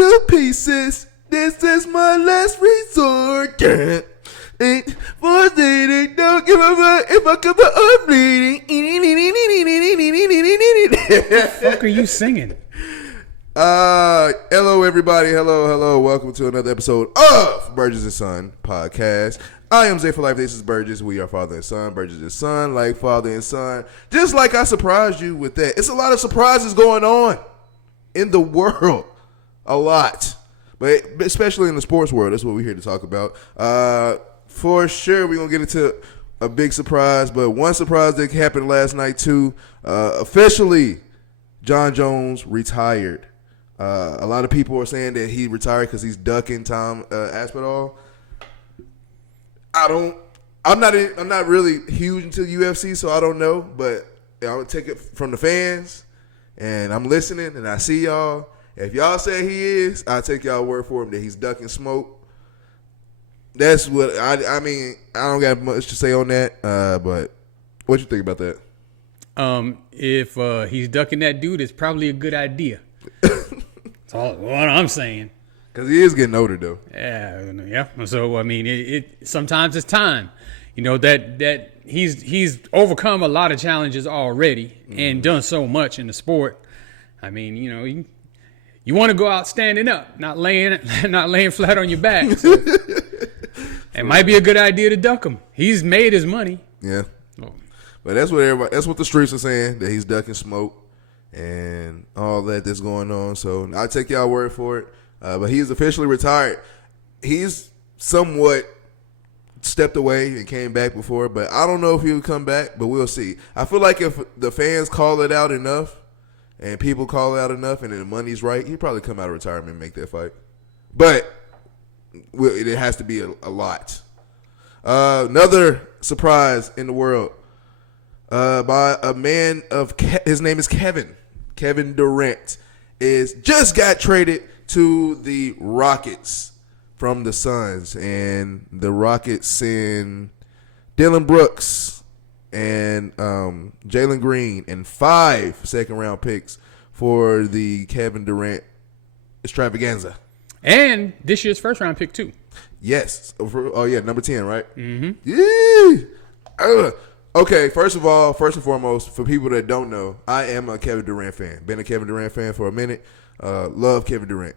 to pieces. This is my last resort. Ain't forcing, don't give a fuck if I come out, I'm bleeding. What the fuck are you singing? Hello everybody. Hello. Welcome to another episode of Burgess&Son podcast. I am Zay for Life. This is Burgess. We are father and son. Burgess&Son, like father and son. Just like I surprised you with that. It's a lot of surprises going on in the world. A lot. But especially in the sports world. That's what we're here to talk about. For sure, we're going to get into a big surprise. But one surprise that happened last night, too. Officially, John Jones retired. A lot of people are saying that he retired because he's ducking Tom Aspinall. I'm not really huge into UFC, so I don't know. But I'll take it from the fans, and I'm listening, and I see y'all. If y'all say he is, I'll take y'all word for him that he's ducking smoke. That's what I mean. I don't got much to say on that. But what you think about that? If he's ducking that dude, it's probably a good idea. That's all what I'm saying. Because he is getting older, though. Yeah. So I mean, it sometimes it's time. You know that he's overcome a lot of challenges already and done so much in the sport. I mean, you want to go out standing up, not laying flat on your back. So it might be a good idea to duck him. He's made his money. Yeah. But that's what the streets are saying, that he's ducking smoke and all that's going on. So I'll take y'all word for it. But he's officially retired. He's somewhat stepped away and came back before, but I don't know if he'll come back, but we'll see. I feel like if the fans call it out enough and people call it out enough and then the money's right, he'll probably come out of retirement and make that fight. But it has to be a lot. Another surprise in the world by a man his name is Kevin Durant, just got traded to the Rockets from the Suns, and the Rockets send Dillon Brooks and Jalen Green and 5 second-round picks for the Kevin Durant extravaganza. And this year's first-round pick, too. Yes. Oh, yeah, number 10, right? Mm-hmm. Yeah. Okay, first and foremost, for people that don't know, I am a Kevin Durant fan. Been a Kevin Durant fan for a minute. Love Kevin Durant.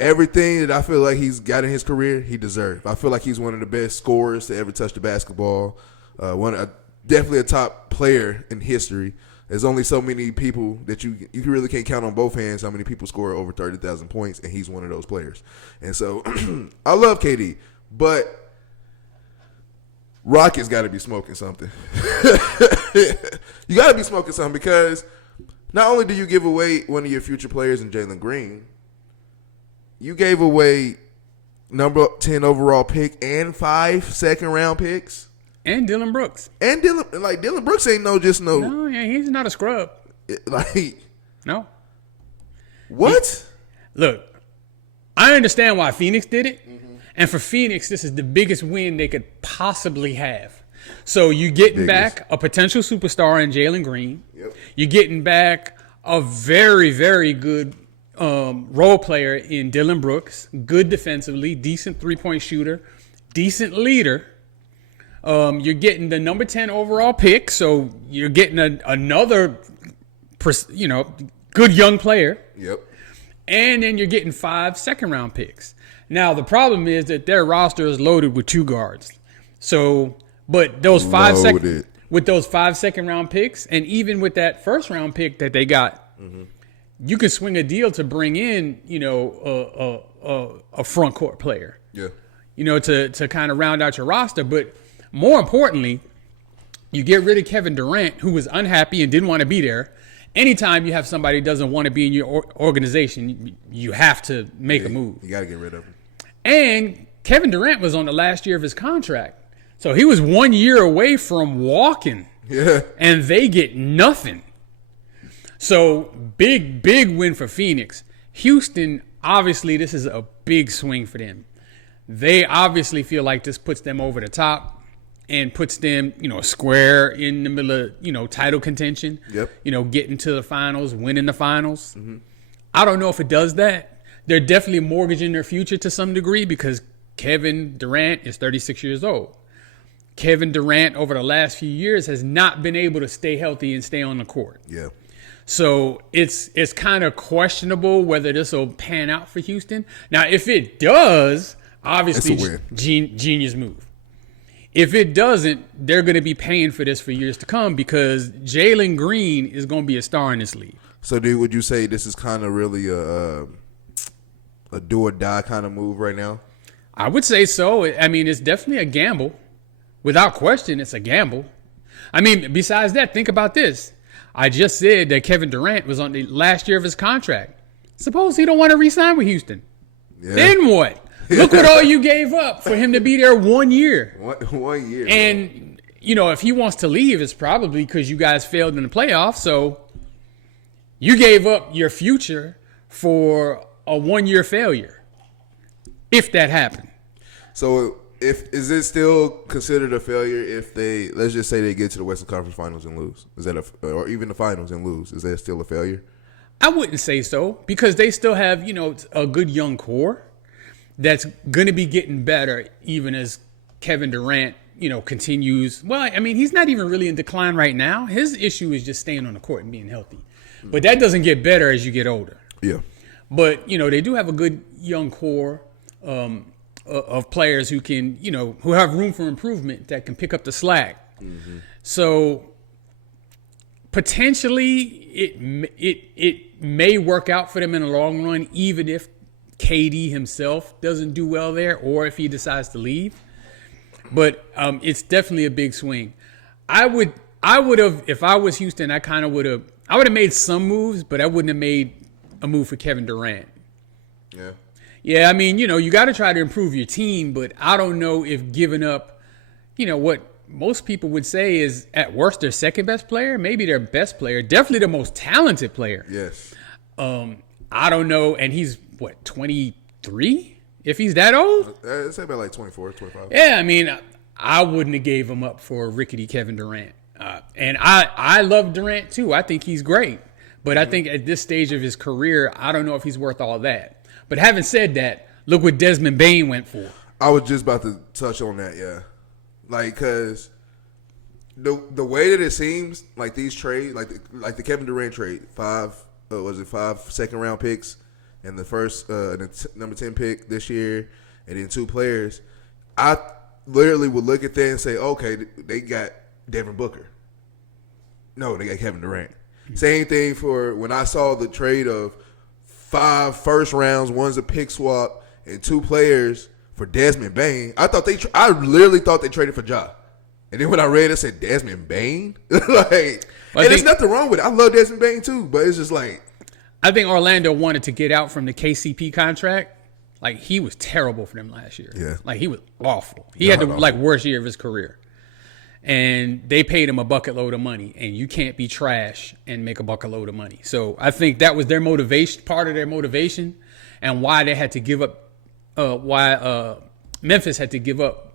Everything that I feel like he's got in his career, he deserved. I feel like he's one of the best scorers to ever touch the basketball. Definitely a top player in history. There's only so many people that you really can't count on both hands how many people score over 30,000 points, and he's one of those players. And so I love KD, but Rockets got to be smoking something. You got to be smoking something, because not only do you give away one of your future players in Jalen Green, you gave away number 10 overall pick and 5 second-round picks. And Dillon Brooks. And Dillon Brooks ain't no. No, yeah, he's not a scrub. No. What? Look, I understand why Phoenix did it. Mm-hmm. And for Phoenix, this is the biggest win they could possibly have. So you're getting back a potential superstar in Jalen Green. Yep. You're getting back a very, very good role player in Dillon Brooks. Good defensively, decent three-point shooter, decent leader. You're getting the number 10 overall pick, so you're getting another, good young player. Yep. And then you're getting 5 second-round picks. Now, the problem is that their roster is loaded with 2 guards. So, but those 5 second-round picks, and even with that first-round pick that they got, you can swing a deal to bring in, a front court player. Yeah. To kind of round out your roster, but more importantly, you get rid of Kevin Durant, who was unhappy and didn't want to be there. Anytime you have somebody who doesn't want to be in your organization, you have to make a move. You got to get rid of him. And Kevin Durant was on the last year of his contract. So he was 1 year away from walking. Yeah. And they get nothing. So big win for Phoenix. Houston, obviously, this is a big swing for them. They obviously feel like this puts them over the top and puts them, square in the middle of, title contention. Yep. Getting to the finals, winning the finals. Mm-hmm. I don't know if it does that. they're definitely mortgaging their future to some degree because Kevin Durant is 36 years old. Kevin Durant over the last few years has not been able to stay healthy and stay on the court. Yeah. So it's kind of questionable whether this will pan out for Houston. Now, if it does, obviously genius move. If it doesn't, they're going to be paying for this for years to come because Jalen Green is going to be a star in this league. So, dude, would you say this is kind of really a do or die kind of move right now? I would say so. I mean, it's definitely a gamble. Without question, it's a gamble. I mean, besides that, think about this. I just said that Kevin Durant was on the last year of his contract. Suppose he don't want to re-sign with Houston. Yeah. Then what? Look what all you gave up for him to be there 1 year. 1 year. And, you know, if he wants to leave, it's probably because you guys failed in the playoffs. So you gave up your future for a 1 year failure, if that happened. So is it still considered a failure if they, let's just say they get to the Western Conference Finals and lose? Is that or even the finals and lose? Is that still a failure? I wouldn't say so because they still have, you know, a good young core that's going to be getting better even as Kevin Durant, you know, continues. Well, I mean, he's not even really in decline right now. His issue is just staying on the court and being healthy. But that doesn't get better as you get older. Yeah. But, you know, they do have a good young core of players who can, you know, who have room for improvement that can pick up the slack. Mm-hmm. So potentially it may work out for them in the long run, even if KD himself doesn't do well there or if he decides to leave. But it's definitely a big swing. I would have, if I was Houston, I would have made some moves, but I wouldn't have made a move for Kevin Durant. Yeah. Yeah, I mean, you know, you got to try to improve your team, but I don't know if giving up, you know, what most people would say is at worst their second best player, maybe their best player, definitely the most talented player. Yes. I don't know, and he's, what, 23? If he's that old? I'd say about like 24, 25. Yeah, I mean, I wouldn't have gave him up for rickety Kevin Durant. And I love Durant, too. I think he's great. But I think at this stage of his career, I don't know if he's worth all that. But having said that, look what Desmond Bane went for. I was just about to touch on that, yeah. Like, because the way that it seems, like these trades, like the Kevin Durant trade, 5 second-round picks, and the first number 10 pick this year, and then 2 players, I literally would look at that and say, okay, they got Devin Booker. No, they got Kevin Durant. Same thing for when I saw the trade of 5 first rounds, one's a pick swap, and 2 players for Desmond Bane. I literally thought they traded for Ja. And then when I read it, said Desmond Bane. There's nothing wrong with it. I love Desmond Bane too, but it's just like, I think Orlando wanted to get out from the KCP contract. Like, he was terrible for them last year. Yeah. Like, he was awful. He had the worst year of his career. And they paid him a bucket load of money, and you can't be trash and make a bucket load of money. So I think that was their motivation, part of their motivation, and why they had to give up. Memphis had to give up.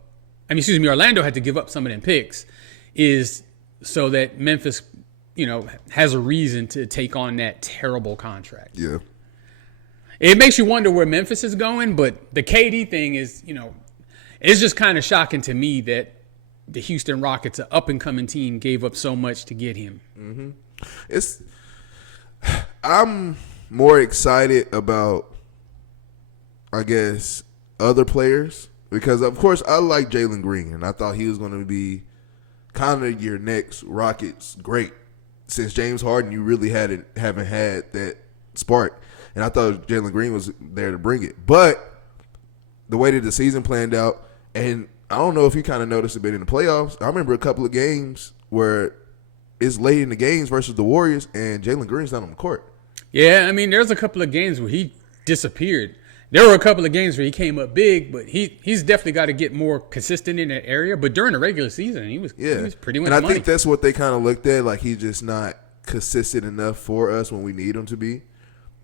Orlando had to give up some of them picks, is so that Memphis, you know, has a reason to take on that terrible contract. Yeah. It makes you wonder where Memphis is going, but the KD thing is, you know, it's just kind of shocking to me that the Houston Rockets, an up-and-coming team, gave up so much to get him. Mm-hmm. I'm more excited about, I guess, other players because, of course, I like Jalen Green, and I thought he was going to be kind of your next Rockets great. Since James Harden, you really haven't had that spark, and I thought Jalen Green was there to bring it. But the way that the season planned out, and I don't know if you kind of noticed a bit in the playoffs. I remember a couple of games where it's late in the games versus the Warriors, and Jalen Green's not on the court. Yeah, I mean, there's a couple of games where he disappeared. There were a couple of games where he came up big, but he's definitely got to get more consistent in that area. But during the regular season, he was pretty much And I money. think that's what they kind of looked at, like he's just not consistent enough for us when we need him to be.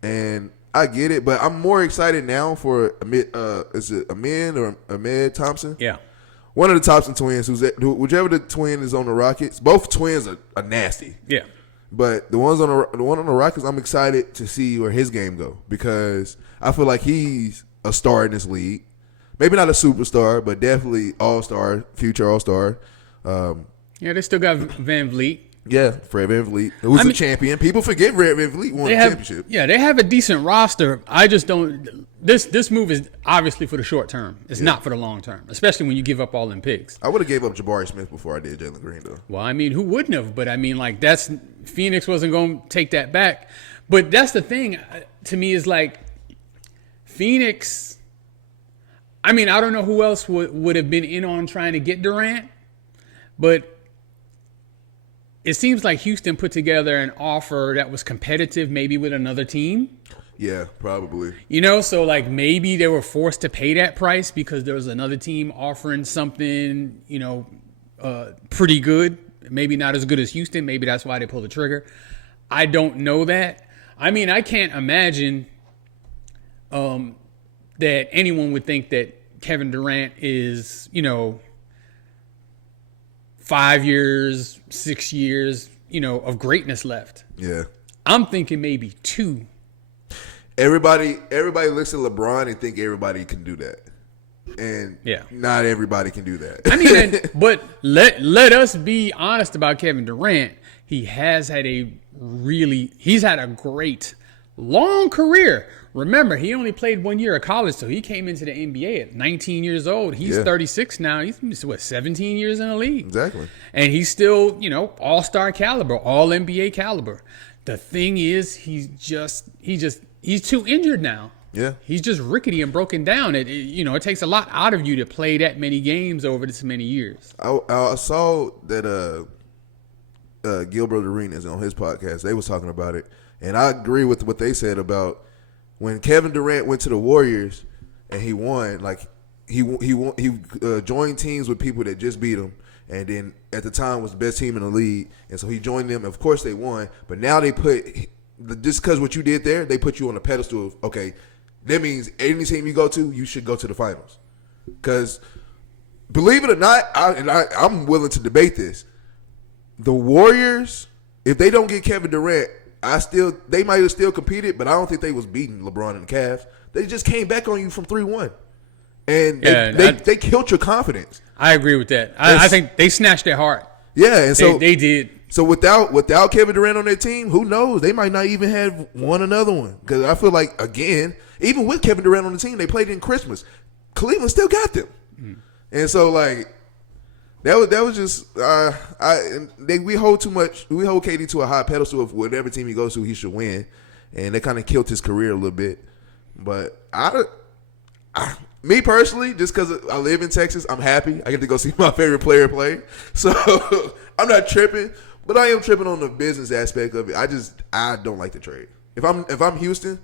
And I get it, but I'm more excited now for Ahmed Thompson? Yeah. One of the Thompson twins, whichever the twin is on the Rockets, both twins are nasty. Yeah. But the one on the Rockets, I'm excited to see where his game go because I feel like he's a star in this league. Maybe not a superstar, but definitely all-star, future all-star. Yeah, they still got Van Vliet. Yeah, Fred VanVleet, who's a champion. People forget Fred VanVleet won a championship. Yeah, they have a decent roster. I just don't. This move is obviously for the short term. It's not for the long term, especially when you give up all them picks. I would have gave up Jabari Smith before I did Jalen Green, though. Well, I mean, who wouldn't have? But I mean, like that's Phoenix wasn't going to take that back. But that's the thing to me is like Phoenix. I mean, I don't know who else would have been in on trying to get Durant, but it seems like Houston put together an offer that was competitive maybe with another team. Yeah, probably. You know, so like maybe they were forced to pay that price because there was another team offering something, you know, pretty good. Maybe not as good as Houston. Maybe that's why they pulled the trigger. I don't know that. I mean, I can't imagine that anyone would think that Kevin Durant is, you know, 5 years, 6 years, you know, of greatness left. Yeah. I'm thinking maybe 2. Everybody looks at LeBron and think everybody can do that. And not everybody can do that. I mean, but let us be honest about Kevin Durant. He's had a great long career. Remember, he only played 1 year of college, so he came into the NBA at 19 years old. He's 36 now. He's 17 years in the league. Exactly. And he's still, you know, all-star caliber, all-NBA caliber. The thing is, he's too injured now. Yeah. He's just rickety and broken down. It takes a lot out of you to play that many games over this many years. I saw that Gilbert Arenas on his podcast, they was talking about it, and I agree with what they said about when Kevin Durant went to the Warriors and he won. Like he joined teams with people that just beat him, and then at the time was the best team in the league, and so he joined them. Of course they won, but now they put just because what you did there, they put you on a pedestal of okay. That means any team you go to, you should go to the finals. Because believe it or not, I'm willing to debate this. The Warriors, if they don't get Kevin Durant, they might have still competed, but I don't think they was beating LeBron and the Cavs. They just came back on you from 3-1. And they killed your confidence. I agree with that. I think they snatched their heart. Yeah, and so they did. So without Kevin Durant on their team, who knows? They might not even have won another one. Because I feel like, again, even with Kevin Durant on the team, they played in Christmas. Cleveland still got them. And so, like, that was just we hold KD to a high pedestal of whatever team he goes to, he should win. And that kind of killed his career a little bit. But me personally, just because I live in Texas, I'm happy. I get to go see my favorite player play. So I'm not tripping. But I am tripping on the business aspect of it. I don't like the trade. If I'm Houston,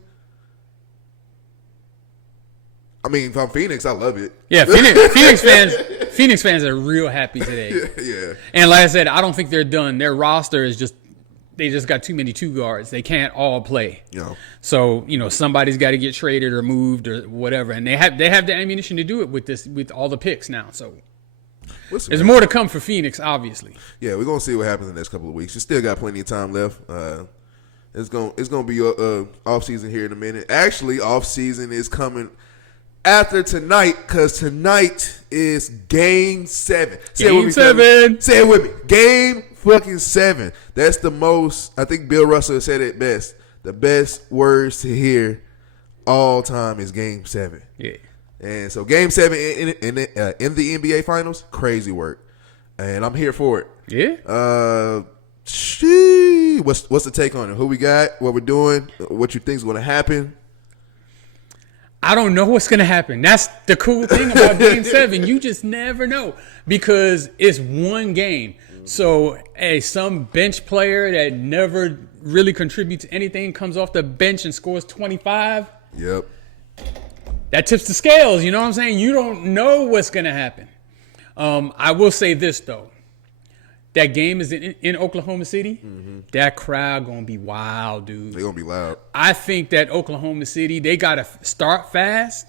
I mean, if I'm Phoenix, I love it. Yeah, Phoenix fans are real happy today. Yeah. And like I said, I don't think they're done. Their roster is they just got too many two guards. They can't all play. So, somebody's got to get traded or moved or whatever. And they have the ammunition to do it with all the picks now. So there's more to come for Phoenix, obviously. Yeah, we're gonna see what happens in the next couple of weeks. You still got plenty of time left. It's gonna be off season here in a minute. Actually, off season is coming after tonight because tonight is Game 7. Game 7. Say it with me. Game fucking 7. That's the most. I think Bill Russell said it best. The best words to hear all time is Game 7. Yeah. And so Game 7 in the NBA Finals, crazy work, and I'm here for it. Yeah. What's the take on it? Who we got? What we're doing? What you think's going to happen? I don't know what's going to happen. That's the cool thing about Game 7. You just never know because it's one game. So, some bench player that never really contributes anything comes off the bench and scores 25. Yep. That tips the scales. You know what I'm saying? You don't know what's going to happen. I will say this, though. That game is in Oklahoma City. Mm-hmm. That crowd going to be wild, dude. They're going to be loud. I think that Oklahoma City, they got to start fast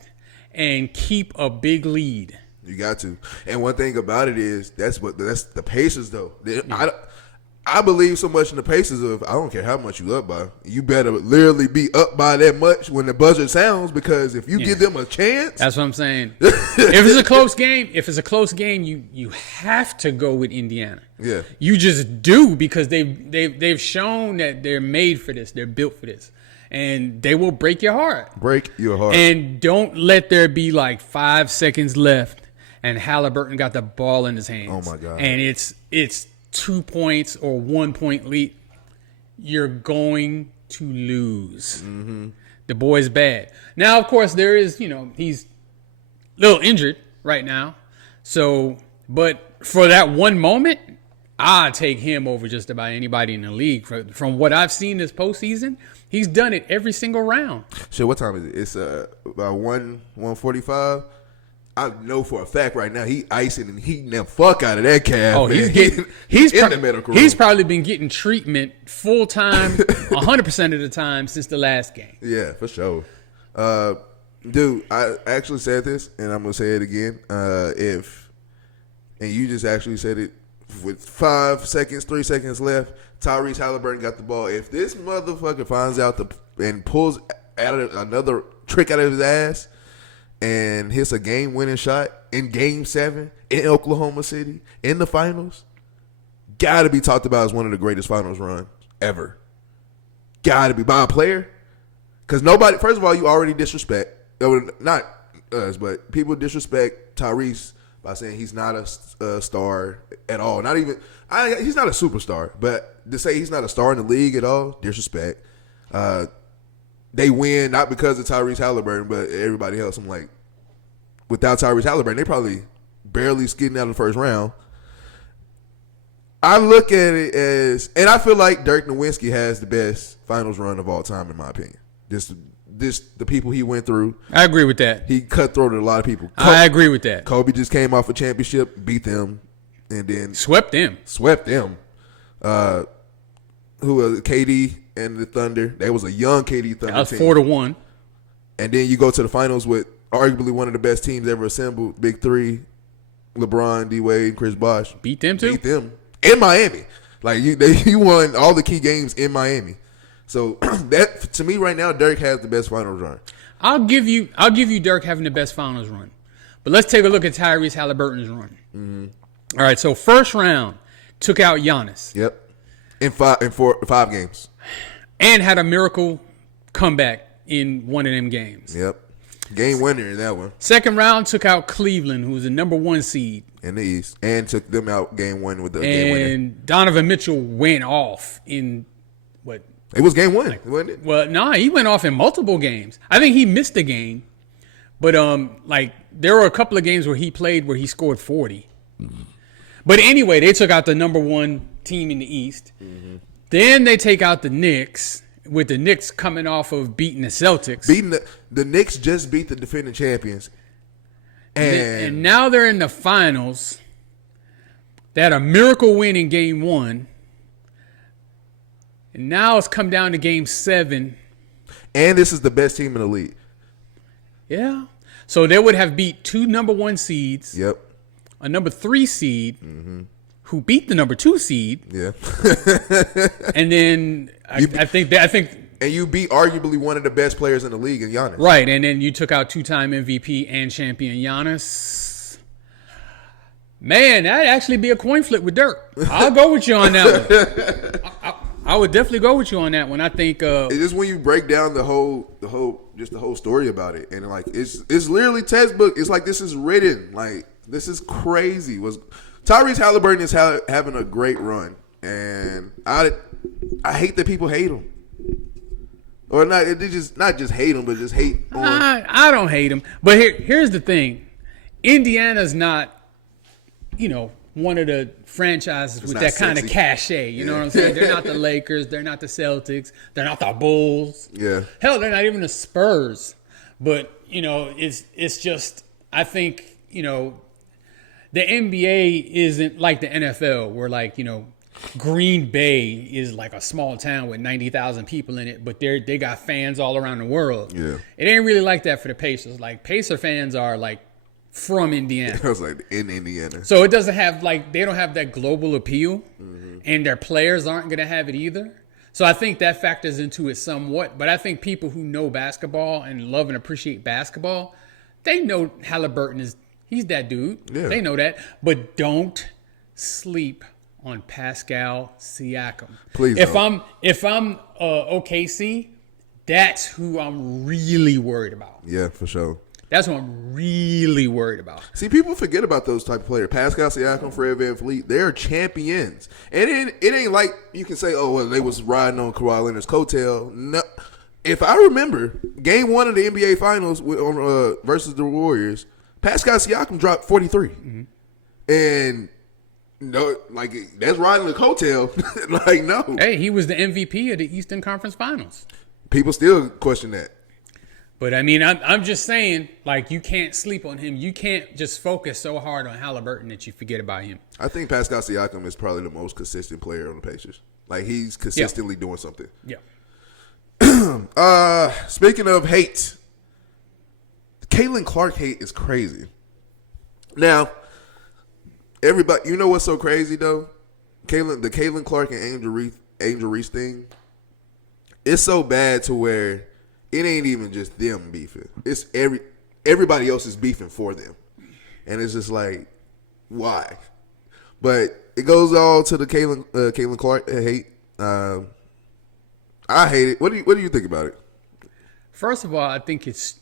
and keep a big lead. You got to. And one thing about it is that's the Pacers, though. I believe so much in the Pacers of I don't care how much you up by. You better literally be up by that much when the buzzer sounds, because if you give them a chance. That's what I'm saying. if it's a close game, you have to go with Indiana. Yeah. You just do, because they've shown that they're made for this. They're built for this. And they will break your heart. Break your heart. And don't let there be like 5 seconds left and Halliburton got the ball in his hands. Oh my God. And it's 2 points or 1 point lead. You're going to lose. Mm-hmm. The boy's bad. Now, of course, there is, he's a little injured right now. So, but for that one moment, I'd take him over just about anybody in the league. From what I've seen this postseason, he's done it every single round. Shit, what time is it? It's about 1:45. I know for a fact right now he icing and heating the fuck out of that calf. Oh, man. he's in the medical room. He's probably been getting treatment full time, 100% of the time since the last game. Yeah, for sure. Dude, I actually said this, and I'm gonna say it again. And you just actually said it with 3 seconds left. Tyrese Halliburton got the ball. If this motherfucker finds out and pulls out another trick out of his ass and hits a game-winning shot in Game 7 in Oklahoma City in the finals, gotta be talked about as one of the greatest finals runs ever. Gotta be by a player. Because nobody, first of all, you already disrespect, not us, but people disrespect Tyrese by saying he's not a star at all. Not even, he's not a superstar, but to say he's not a star in the league at all, disrespect. They win not because of Tyrese Halliburton, but everybody else. I'm like, without Tyrese Halliburton, they probably barely skidding out of the first round. I look at it as, and I feel like Dirk Nowitzki has the best finals run of all time, in my opinion. The people he went through. I agree with that. He cutthroated a lot of people. I agree with that. Kobe just came off a championship, beat them, and then swept them. Who was KD and the Thunder? That was a young KD Thunder that was team. 4-1. And then you go to the finals with arguably one of the best teams ever assembled, Big Three, LeBron, D-Wade, and Chris Bosh. Beat them too. Beat them in Miami. Like you won all the key games in Miami. So that, to me right now, Dirk has the best finals run. I'll give you Dirk having the best finals run. But let's take a look at Tyrese Halliburton's run. Mm-hmm. All right, so first round took out Giannis. Yep. In 5 games. And had a miracle comeback in one of them games. Yep. Game winner in that one. Second round took out Cleveland, who was the number 1 seed in the East, and took them out game 1 with the game winner. And Donovan Mitchell went off in what? It was game 1, wasn't it? Well, no, he went off in multiple games. I think he missed a game, but there were a couple of games where he played where he scored 40. Mm-hmm. But anyway, they took out the number 1 team in the East. Mm-hmm. Then they take out the Knicks, with the Knicks coming off of beating the Celtics. The Knicks just beat the defending champions. And now they're in the finals. They had a miracle win in game 1. And now it's come down to game 7. And this is the best team in the league. Yeah. So they would have beat 2 number 1 seeds. Yep. A number 3 seed. Mm-hmm. Who beat the number 2 seed. Yeah. And then I think and you beat arguably one of the best players in the league in Giannis. Right, and then you took out 2-time MVP and champion Giannis. Man, that'd actually be a coin flip with Dirk. I'll go with you on that one. I would definitely go with you on that one. I think it's just when you break down the whole story about it, and like it's literally textbook. It's like this is written. Like this is crazy. Tyrese Halliburton is having a great run, and I hate that people hate him. Or not, they just not just hate him, but just hate on. I don't hate him, but here's the thing: Indiana's not, one of the franchises with that kind of cachet. You know what I'm saying? They're not the Lakers, they're not the Celtics, they're not the Bulls. Yeah. Hell, they're not even the Spurs. But it's just I think the NBA isn't like the NFL, where Green Bay is like a small town with 90,000 people in it, but they got fans all around the world. Yeah. It ain't really like that for the Pacers. Like Pacer fans are like from Indiana. I was like, in Indiana. So it doesn't have they don't have that global appeal, and their players aren't going to have it either. So I think that factors into it somewhat. But I think people who know basketball and love and appreciate basketball, they know Halliburton he's that dude. Yeah. They know that. But don't sleep on Pascal Siakam. Please If don't. I'm OKC, that's who I'm really worried about. Yeah, for sure. That's what I'm really worried about. See, people forget about those type of players. Pascal Siakam, Fred VanVleet, they're champions. And it ain't like you can say, oh, well, they was riding on Kawhi Leonard's coattail. No. If I remember, game 1 of the NBA Finals versus the Warriors, Pascal Siakam dropped 43. And no, that's riding the coattail. No. Hey, he was the MVP of the Eastern Conference Finals. People still question that. But, I mean, I'm just saying, you can't sleep on him. You can't just focus so hard on Halliburton that you forget about him. I think Pascal Siakam is probably the most consistent player on the Pacers. He's consistently doing something. Yeah. Speaking of hate, Caitlyn Clarke hate is crazy. Now, everybody, you know what's so crazy, though? The Caitlyn Clarke and Angel Reese thing, it's so bad to where it ain't even just them beefing. It's everybody else is beefing for them. And it's just why? But it goes all to the Caitlyn Clarke hate. I hate it. What do you think about it? First of all, I think it's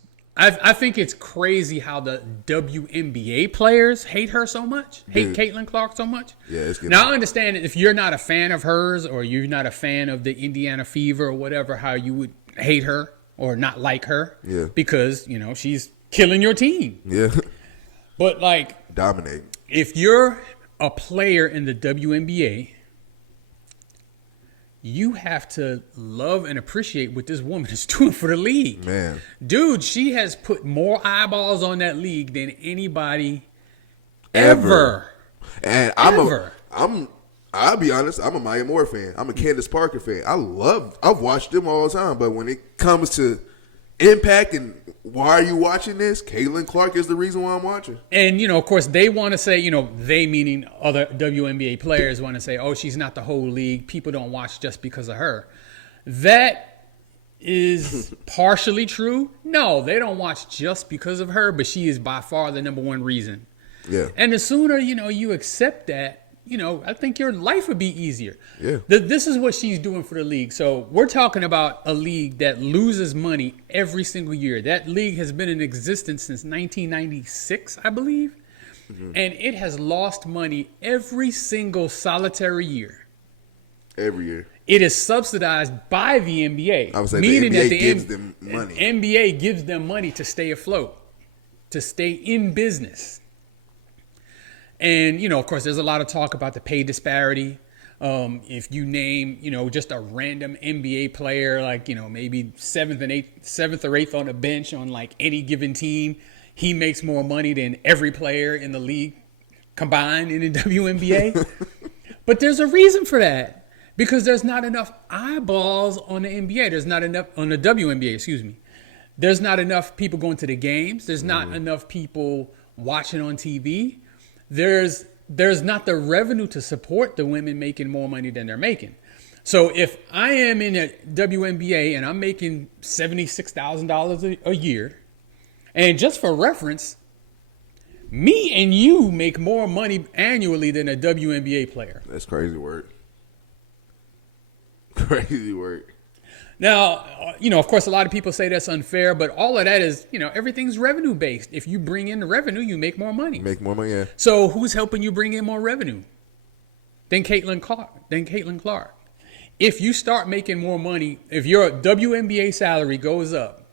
crazy how the WNBA players hate her so much, hate Caitlyn Clarke so much. Yeah, it's good. Now, I understand if you're not a fan of hers or you're not a fan of the Indiana Fever or whatever, how you would hate her or not like her. Yeah. Because, she's killing your team. Yeah. But, dominate. if you're a player in the WNBA, you have to love and appreciate what this woman is doing for the league. Man. Dude, she has put more eyeballs on that league than anybody Ever. And Ever. I'll be honest, I'm a Maya Moore fan. I'm a Candace Parker fan. I've watched them all the time, but when it comes to impact and why are you watching this, Caitlyn Clarke is the reason why I'm watching. And, of course, they want to say, they meaning other WNBA players want to say, oh, she's not the whole league. People don't watch just because of her. That is partially true. No, they don't watch just because of her, but she is by far the number one reason. Yeah. And the sooner, you accept that, I think your life would be easier. Yeah. This is what she's doing for the league. So we're talking about a league that loses money every single year. That league has been in existence since 1996, I believe. Mm-hmm. And it has lost money every single solitary year. Every year. It is subsidized by the NBA. I would say meaning the NBA that gives them money. NBA gives them money to stay afloat, to stay in business. And, of course, there's a lot of talk about the pay disparity. If you name, just a random NBA player, maybe seventh or eighth on the bench on any given team, he makes more money than every player in the league combined in the WNBA. But there's a reason for that, because there's not enough eyeballs on the NBA. There's not enough on the WNBA, excuse me. There's not enough people going to the games. There's not enough people watching on TV. There's not the revenue to support the women making more money than they're making. So if I am in a WNBA and I'm making $76,000 a year, and just for reference, me and you make more money annually than a WNBA player. That's crazy work. Crazy work. Now, of course, a lot of people say that's unfair, but all of that is, everything's revenue based. If you bring in the revenue, you make more money. Make more money, yeah. So who's helping you bring in more revenue than Caitlyn Clarke? If you start making more money, if your WNBA salary goes up,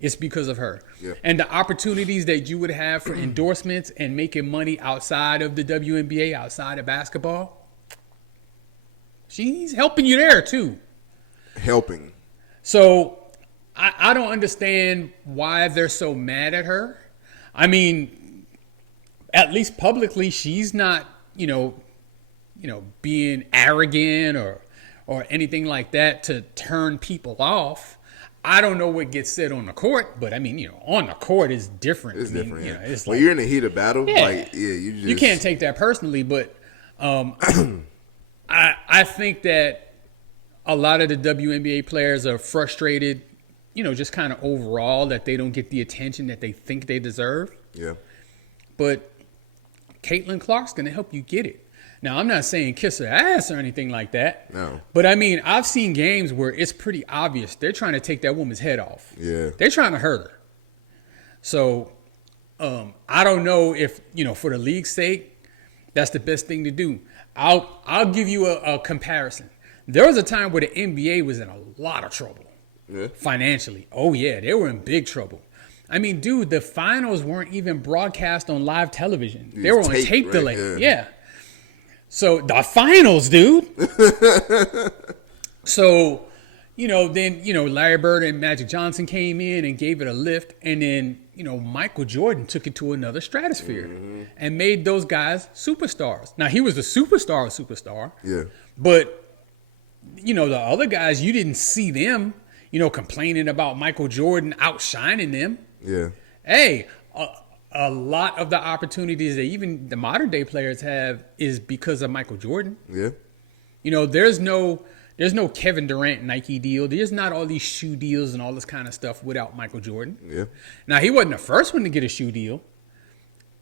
it's because of her. Yeah. And the opportunities that you would have for endorsements and making money outside of the WNBA, outside of basketball, she's helping you there too. Helping. So I don't understand why they're so mad at her. I mean, at least publicly, she's not, being arrogant or anything like that to turn people off. I don't know what gets said on the court, but I mean, on the court is different. It's I mean, different. Yeah. It's when like, you're in the heat of battle, you can't take that personally. But I think that a lot of the WNBA players are frustrated, just kind of overall that they don't get the attention that they think they deserve. Yeah. But Caitlyn Clarke's going to help you get it. Now, I'm not saying kiss her ass or anything like that. No. But, I mean, I've seen games where it's pretty obvious they're trying to take that woman's head off. Yeah. They're trying to hurt her. So, I don't know if, for the league's sake, that's the best thing to do. I'll give you a comparison. There was a time where the NBA was in a lot of trouble. Yeah. Financially. Oh, yeah, they were in big trouble. I mean, dude, the finals weren't even broadcast on live television. They were on tape delay. Right? Yeah. So the finals, dude. So, then, Larry Bird and Magic Johnson came in and gave it a lift. And then, Michael Jordan took it to another stratosphere and made those guys superstars. Now, he was the superstar. Yeah. But, the other guys, you didn't see them, complaining about Michael Jordan outshining them. Yeah. Hey, a lot of the opportunities that even the modern day players have is because of Michael Jordan. Yeah. There's no Kevin Durant Nike deal. There's not all these shoe deals and all this kind of stuff without Michael Jordan. Yeah. Now, he wasn't the first one to get a shoe deal,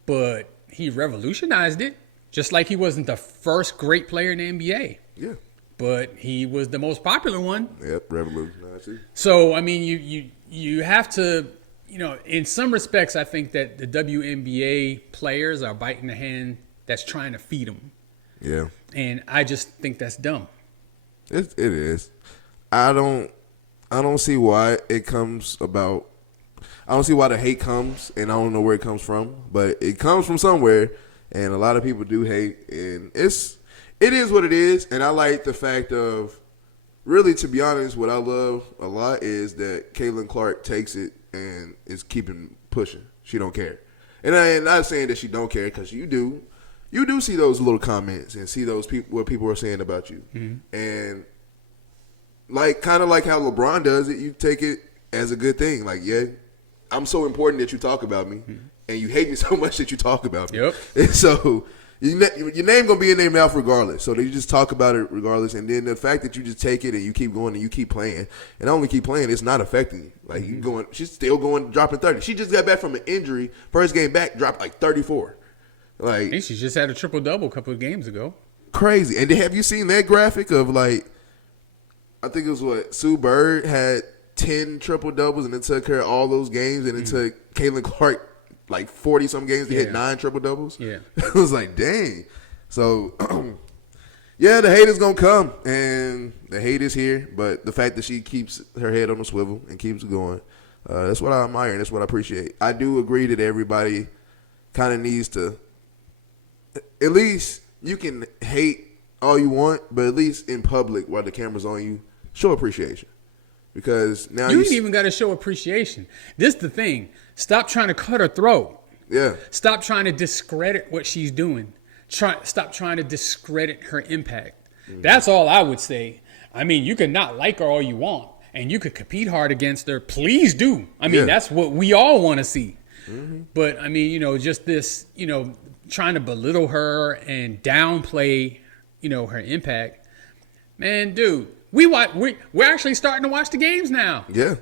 but he revolutionized it, just like he wasn't the first great player in the NBA. Yeah. But he was the most popular one. Yep, revolutionized. So, I mean, you have to, in some respects, I think that the WNBA players are biting the hand that's trying to feed them. Yeah. And I just think that's dumb. It is. I don't see why it comes about. I don't see why the hate comes, and I don't know where it comes from, but it comes from somewhere, and a lot of people do hate, and it is what it is, and I like the fact of, really, to be honest, what I love a lot is that Caitlyn Clarke takes it and is keeping pushing. She don't care. And I'm not saying that she don't care, because you do. You do see those little comments and see those people, what people are saying about you. Mm-hmm. And kind of like how LeBron does it, you take it as a good thing. Like, yeah, I'm so important that you talk about me, and you hate me so much that you talk about me. Yep. And so your name going to be in their mouth regardless. So they just talk about it regardless. And then the fact that you just take it and you keep going and you keep playing, and not only keep playing, it's not affecting you. Like, you going, she's still going, dropping 30. She just got back from an injury. First game back, dropped like 34. Like, and she just had a triple-double a couple of games ago. Crazy. And have you seen that graphic of, like, I think it was Sue Bird had 10 triple-doubles, and it took her all those games, and it took Caitlyn Clarke like 40-some games to hit 9 triple-doubles? Yeah. It was like, dang. So, yeah, the hate is going to come, and the hate is here, but the fact that she keeps her head on the swivel and keeps going, that's what I admire, and that's what I appreciate. I do agree that everybody kind of needs to, at least you can hate all you want, but at least in public while the camera's on you, show appreciation. Because now you ain't even got to show appreciation. This is the thing. Stop trying to cut her throat. Yeah. Stop trying to discredit what she's doing. Stop trying to discredit her impact. Mm-hmm. That's all I would say. I mean, you can not like her all you want, and you could compete hard against her. Please do. I mean, that's what we all want to see. Mm-hmm. But, I mean, just this, trying to belittle her and downplay, her impact. Man, dude, we're actually starting to watch the games now. Yeah.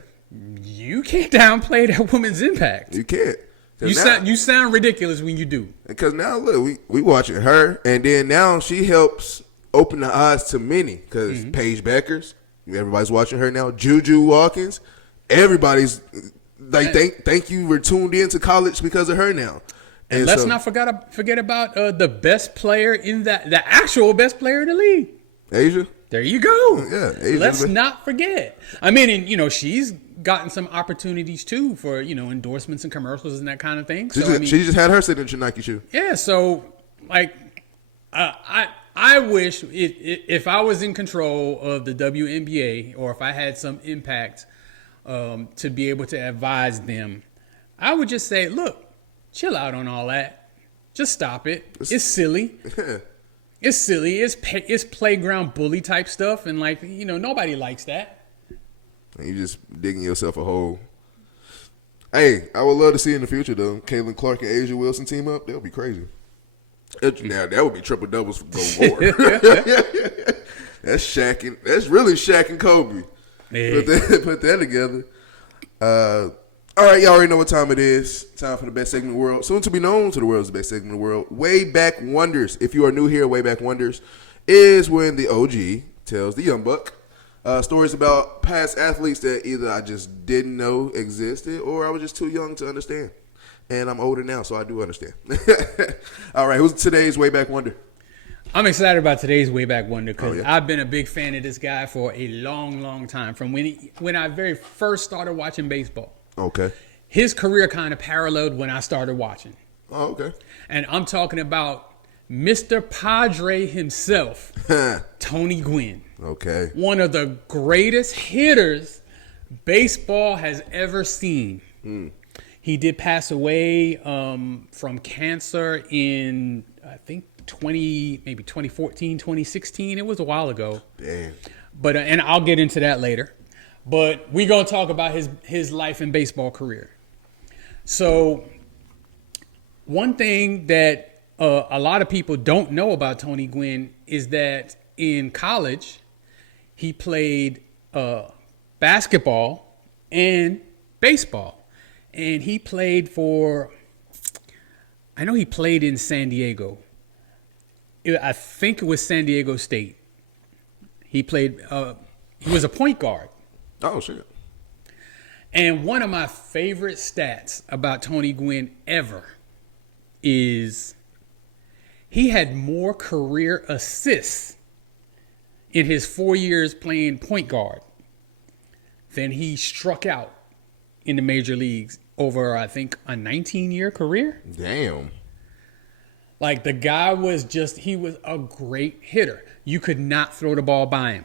You can't downplay that woman's impact. You can't. You sound ridiculous when you do. Because now, look, we watching her, and then now she helps open the eyes to many. Because Paige Beckers, everybody's watching her now. Juju Watkins, everybody's like, thank you, we're tuned in to college because of her now. And let's not forget about the best player in the actual best player in the league. Asia. There you go. Yeah. Asia. Let's not forget. I mean, and, she's gotten some opportunities too for, endorsements and commercials and that kind of thing. She just had her signature Nike shoe. Yeah. So, like, I wish if I was in control of the WNBA, or if I had some impact to be able to advise them, I would just say, look, chill out on all that. Just stop it. It's silly. It's silly. It's playground bully type stuff, and nobody likes that. And you just digging yourself a hole. Hey, I would love to see in the future, though, Caitlyn Clarke and Asia Wilson team up. That would be crazy. Now, that would be triple doubles for Go Lord. That's Shaq and that's really Shaq and Kobe. Yeah. Put that together. All right, y'all already know what time it is. Time for the best segment in the world. Soon to be known to the world's best segment in the world. Way Back Wonders. If you are new here, Way Back Wonders is when the OG tells the young buck stories about past athletes that either I just didn't know existed or I was just too young to understand. And I'm older now, so I do understand. All right, who's today's Way Back Wonder? I'm excited about today's Way Back Wonder because I've been a big fan of this guy for a long, long time. From when I very first started watching baseball. Okay. His career kind of paralleled when I started watching. Oh, okay. And I'm talking about Mr. Padre himself, Tony Gwynn. Okay. One of the greatest hitters baseball has ever seen. He did pass away from cancer in, I think, 2014, 2016. It was a while ago. Damn. But and I'll get into that later. But we're going to talk about his life and baseball career. So one thing that a lot of people don't know about Tony Gwynn is that in college, he played basketball and baseball. And he played I know he played in San Diego. I think it was San Diego State. He was a point guard. Oh, shit. And one of my favorite stats about Tony Gwynn ever is he had more career assists in his 4 years playing point guard than he struck out in the major leagues over, I think, a 19-year career. Damn. Like, the guy he was a great hitter. You could not throw the ball by him.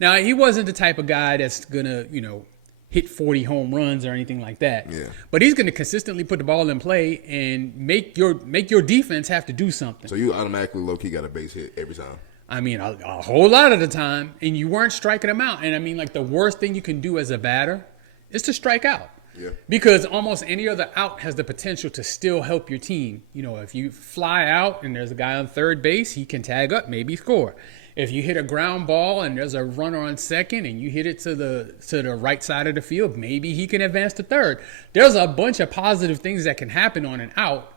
Now, he wasn't the type of guy that's going to, hit 40 home runs or anything like that. Yeah. But he's going to consistently put the ball in play and make your defense have to do something. So you automatically low-key got a base hit every time? I mean, a whole lot of the time. And you weren't striking him out. And I mean, like, the worst thing you can do as a batter is to strike out. Yeah. Because almost any other out has the potential to still help your team. If you fly out and there's a guy on third base, he can tag up, maybe score. If you hit a ground ball and there's a runner on second and you hit it to the right side of the field, maybe he can advance to third. There's a bunch of positive things that can happen on an out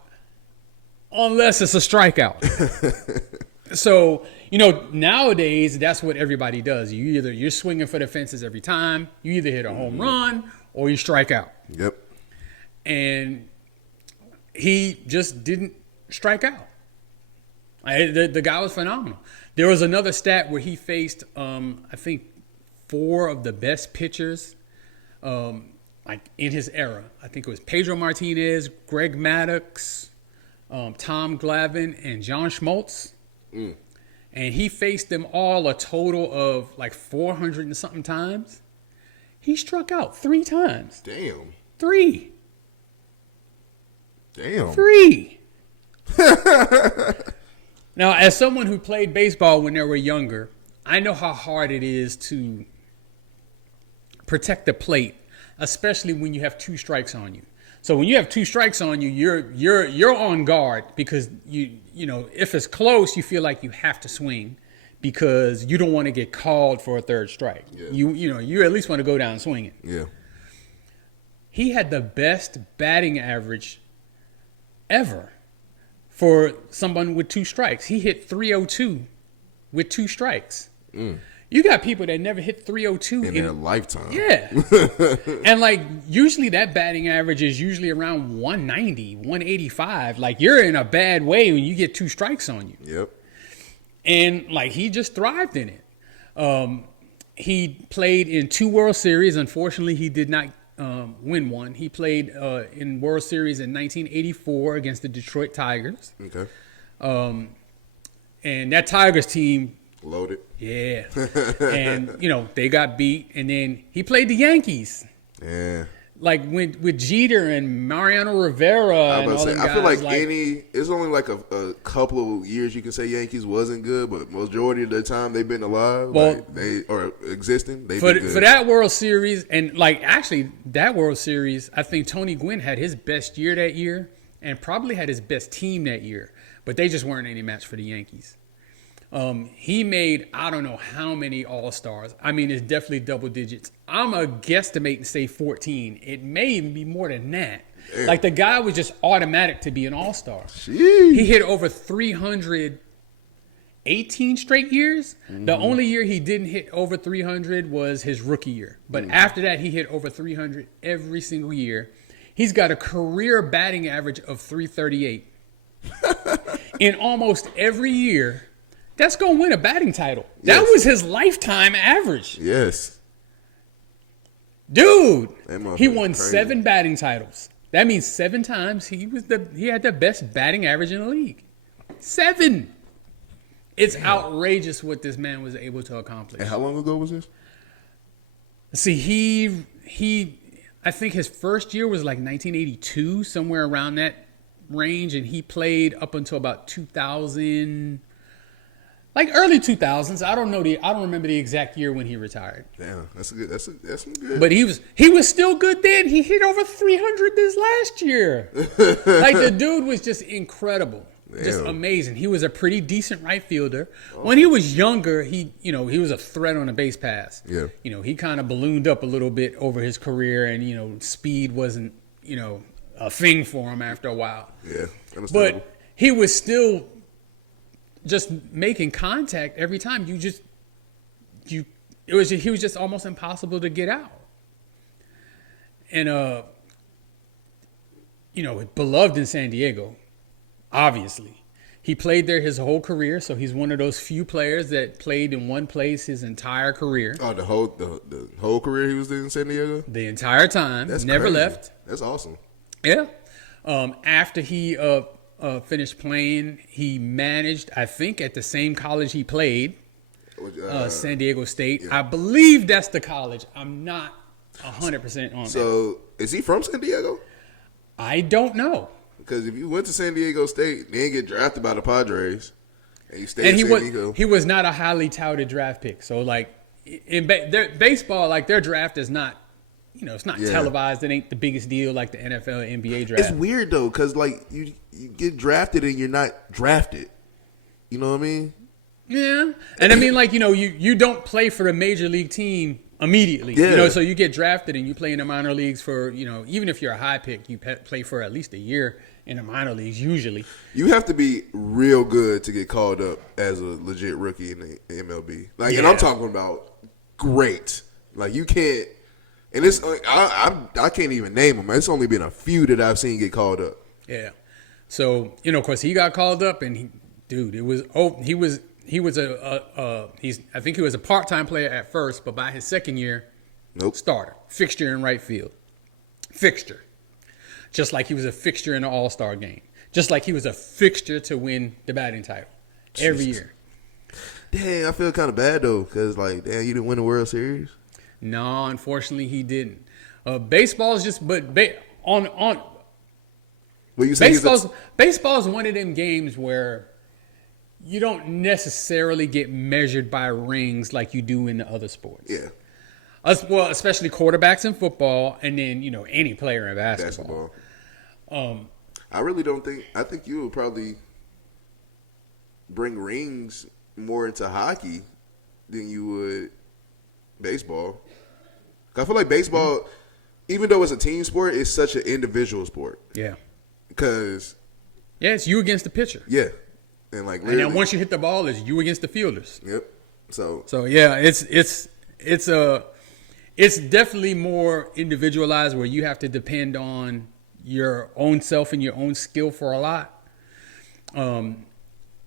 unless it's a strikeout. So, nowadays that's what everybody does. You're swinging for the fences every time. You either hit a home run or you strike out. Yep. And he just didn't strike out. The guy was phenomenal. There was another stat where he faced, I think, 4 of the best pitchers, like in his era. I think it was Pedro Martinez, Greg Maddux, Tom Glavine, and John Schmaltz. And he faced them all a total of like 400 and something times. He struck out 3 times. Damn. 3. Damn. 3. Now, as someone who played baseball when they were younger, I know how hard it is to protect the plate, especially when you have 2 strikes on you. So when you have 2 strikes on you, you're on guard because if it's close, you feel like you have to swing because you don't want to get called for a 3rd strike. Yeah. You at least want to go down swinging. Yeah. He had the best batting average ever for someone with 2 strikes. He hit 302 with 2 strikes. You got people that never hit 302 in their lifetime. Yeah. And like usually that batting average is usually around 190, 185. Like you're in a bad way when you get 2 strikes on you. Yep. And like he just thrived in it. He played in 2 World Series. Unfortunately, he did not win one. He played in World Series in 1984 against the Detroit Tigers. Okay. And that Tigers team loaded. Yeah. And they got beat, and then he played the Yankees. Yeah. like with Jeter and Mariano Rivera and all them guys. I feel like it's only like a couple of years you can say Yankees wasn't good, but majority of the time they've been alive, or existing. They've been good. For that World Series, and like actually that World Series, I think Tony Gwynn had his best year that year, and probably had his best team that year, but they just weren't any match for the Yankees. He made, I don't know how many All-Stars. I mean, it's definitely double digits. I'm a guesstimate and say 14. It may even be more than that. Damn. Like, the guy was just automatic to be an All-Star. Jeez. He hit over 318 straight years. Mm-hmm. The only year he didn't hit over 300 was his rookie year. But after that, he hit over 300 every single year. He's got a career batting average of 338. In almost every year, that's going to win a batting title. Yes. That was his lifetime average. Yes. Dude, he won 7 batting titles. That means 7 times he had the best batting average in the league. 7. It's outrageous what this man was able to accomplish. And how long ago was this? See, he I think his first year was like 1982, somewhere around that range, and he played up until about 2000. Like early 2000s, I don't remember the exact year when he retired. Damn, that's good. That's good. But he was still good then. He hit over 300 this last year. Like the dude was just incredible, just amazing. He was a pretty decent right fielder. When he was younger, he was a threat on a base pass. Yeah. He kind of ballooned up a little bit over his career, and speed wasn't a thing for him after a while. Yeah, but he was still just making contact every time. He was just almost impossible to get out. And beloved in San Diego, obviously. He played there his whole career, so he's one of those few players that played in one place his entire career. Oh, the whole career he was in San Diego? The entire time. That's never crazy. Left. That's awesome. Yeah. After he finished playing, he managed, I think, at the same college he played, San Diego State. Yeah. I believe that's the college. I'm not 100% on that. So, is he from San Diego? I don't know. Because if you went to San Diego State, they didn't get drafted by the Padres, and you stayed in San Diego. He was not a highly touted draft pick. So, like, in baseball, like, their draft is not, it's not televised. It ain't the biggest deal like the NFL and NBA draft. It's weird, though, because, like, you get drafted and you're not drafted. You know what I mean? Yeah. And, I mean, like, you don't play for a major league team immediately. Yeah. So you get drafted and you play in the minor leagues for, even if you're a high pick, you play for at least a year in the minor leagues usually. You have to be real good to get called up as a legit rookie in the MLB. Like, and I'm talking about great. Like, you can't. And it's I can't even name them. It's only been a few that I've seen get called up. Yeah. So, of course, he got called up, and I think he was a part-time player at first, but by his second year, starter, fixture in right field, fixture, just like he was a fixture in the All-Star game, just like he was a fixture to win the batting title every year. Dang, I feel kind of bad though, because you didn't win the World Series. No, unfortunately, he didn't. Baseball is just, baseball is one of them games where you don't necessarily get measured by rings like you do in the other sports. Yeah. Well, especially quarterbacks in football, and then any player in basketball. I really don't think. I think you would probably bring rings more into hockey than you would baseball. I feel like baseball, even though it's a team sport, it's such an individual sport. Yeah. Because it's you against the pitcher. Yeah. And then once you hit the ball, it's you against the fielders. Yep. So yeah, it's definitely more individualized where you have to depend on your own self and your own skill for a lot.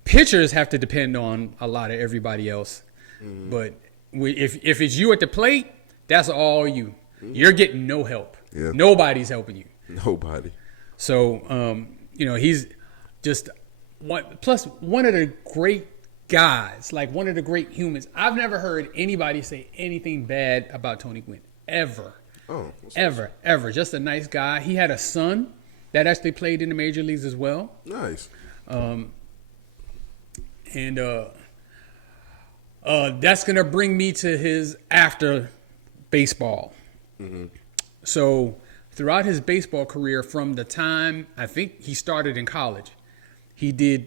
Pitchers have to depend on a lot of everybody else. Mm-hmm. But if it's you at the plate, that's all you. Mm-hmm. You're getting no help. Yeah. Nobody's helping you. Nobody. So, he's just one of the great guys, like one of the great humans. I've never heard anybody say anything bad about Tony Gwynn, ever. Oh, ever. Just a nice guy. He had a son that actually played in the major leagues as well. Nice. And that's gonna bring me to his after baseball. Mm-hmm. So throughout his baseball career, from the time I think he started in college, he did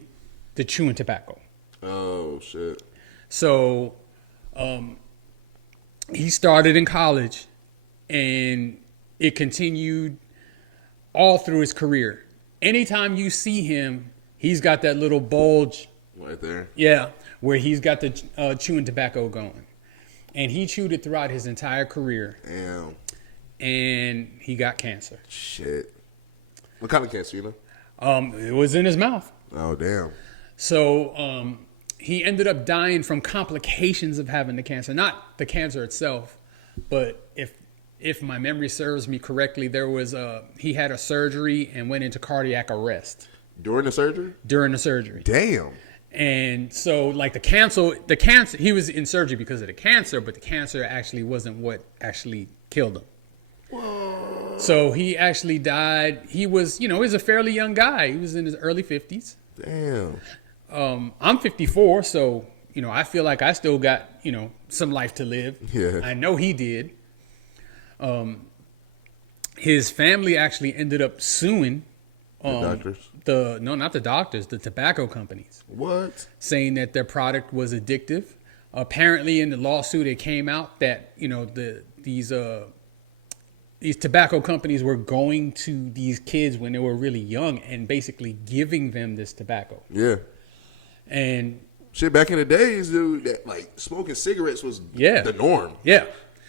the chewing tobacco. Oh shit. So he started in college, and it continued all through his career. Anytime you see him, he's got that little bulge right there. Yeah, where he's got the chewing tobacco going. And he chewed it throughout his entire career. Damn. And he got cancer. Shit. What kind of cancer, you know? It was in his mouth. Oh, damn. So he ended up dying from complications of having the cancer. Not the cancer itself, but if my memory serves me correctly, there was he had a surgery and went into cardiac arrest. During the surgery? During the surgery. Damn. And so, like the cancer, he was in surgery because of the cancer, but the cancer actually wasn't what actually killed him. Whoa. So he actually died. He was, he was a fairly young guy. He was in his early 50s. Damn. I'm 54, so, I feel like I still got, some life to live. Yeah. I know he did. His family actually ended up suing the doctors? Not the doctors, the tobacco companies. What? Saying that their product was addictive. Apparently, in the lawsuit, it came out that these tobacco companies were going to these kids when they were really young and basically giving them this tobacco. Yeah. And shit, back in the days, dude, that like smoking cigarettes was the norm. Yeah.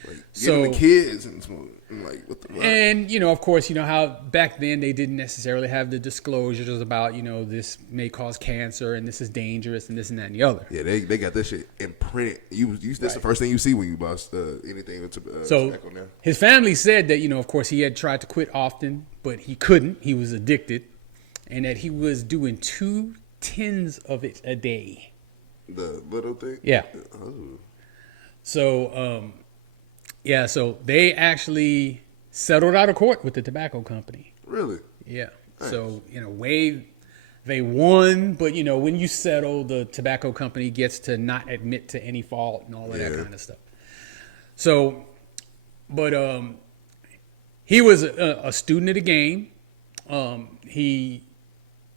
Like giving the kids and smoking. Like, what the fuck? And, of course, how back then they didn't necessarily have the disclosures about, this may cause cancer and this is dangerous and this and that and the other. Yeah, they got this shit imprinted. That's the first thing you see when you buy anything with tobacco now. His family said that, of course, he had tried to quit often, but he couldn't. He was addicted. And that he was doing 2 tins of it a day. The little thing? Yeah. Oh. So, so they actually settled out of court with the tobacco company. Really? Yeah. Nice. So, they won, but, when you settle, the tobacco company gets to not admit to any fault and all of that kind of stuff. So, but he was a student of the game. He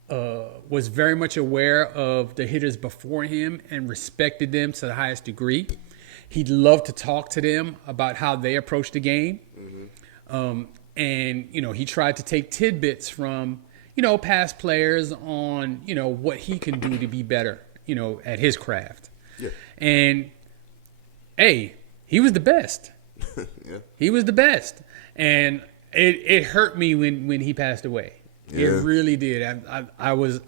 was very much aware of the hitters before him and respected them to the highest degree. He loved to talk to them about how they approach the game. Mm-hmm. And, he tried to take tidbits from, past players on, what he can do to be better, at his craft. Yeah. And, hey, he was the best. Yeah. He was the best. And it hurt me when he passed away. Yeah. It really did. I was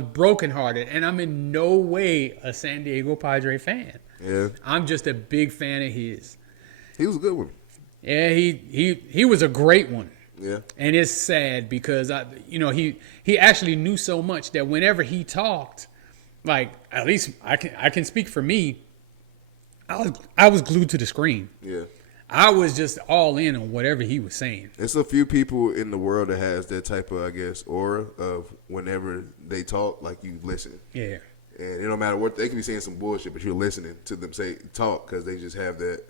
brokenhearted, and I'm in no way a San Diego Padre fan. Yeah. I'm just a big fan of his. He was a good one. Yeah, he was a great one. Yeah. And it's sad because he actually knew so much that whenever he talked, like at least I can speak for me, I was glued to the screen. Yeah. I was just all in on whatever he was saying. It's a few people in the world that has that type of, I guess, aura of whenever they talk, like you listen. Yeah. And it don't matter what, they can be saying some bullshit, but you're listening to them talk because they just have that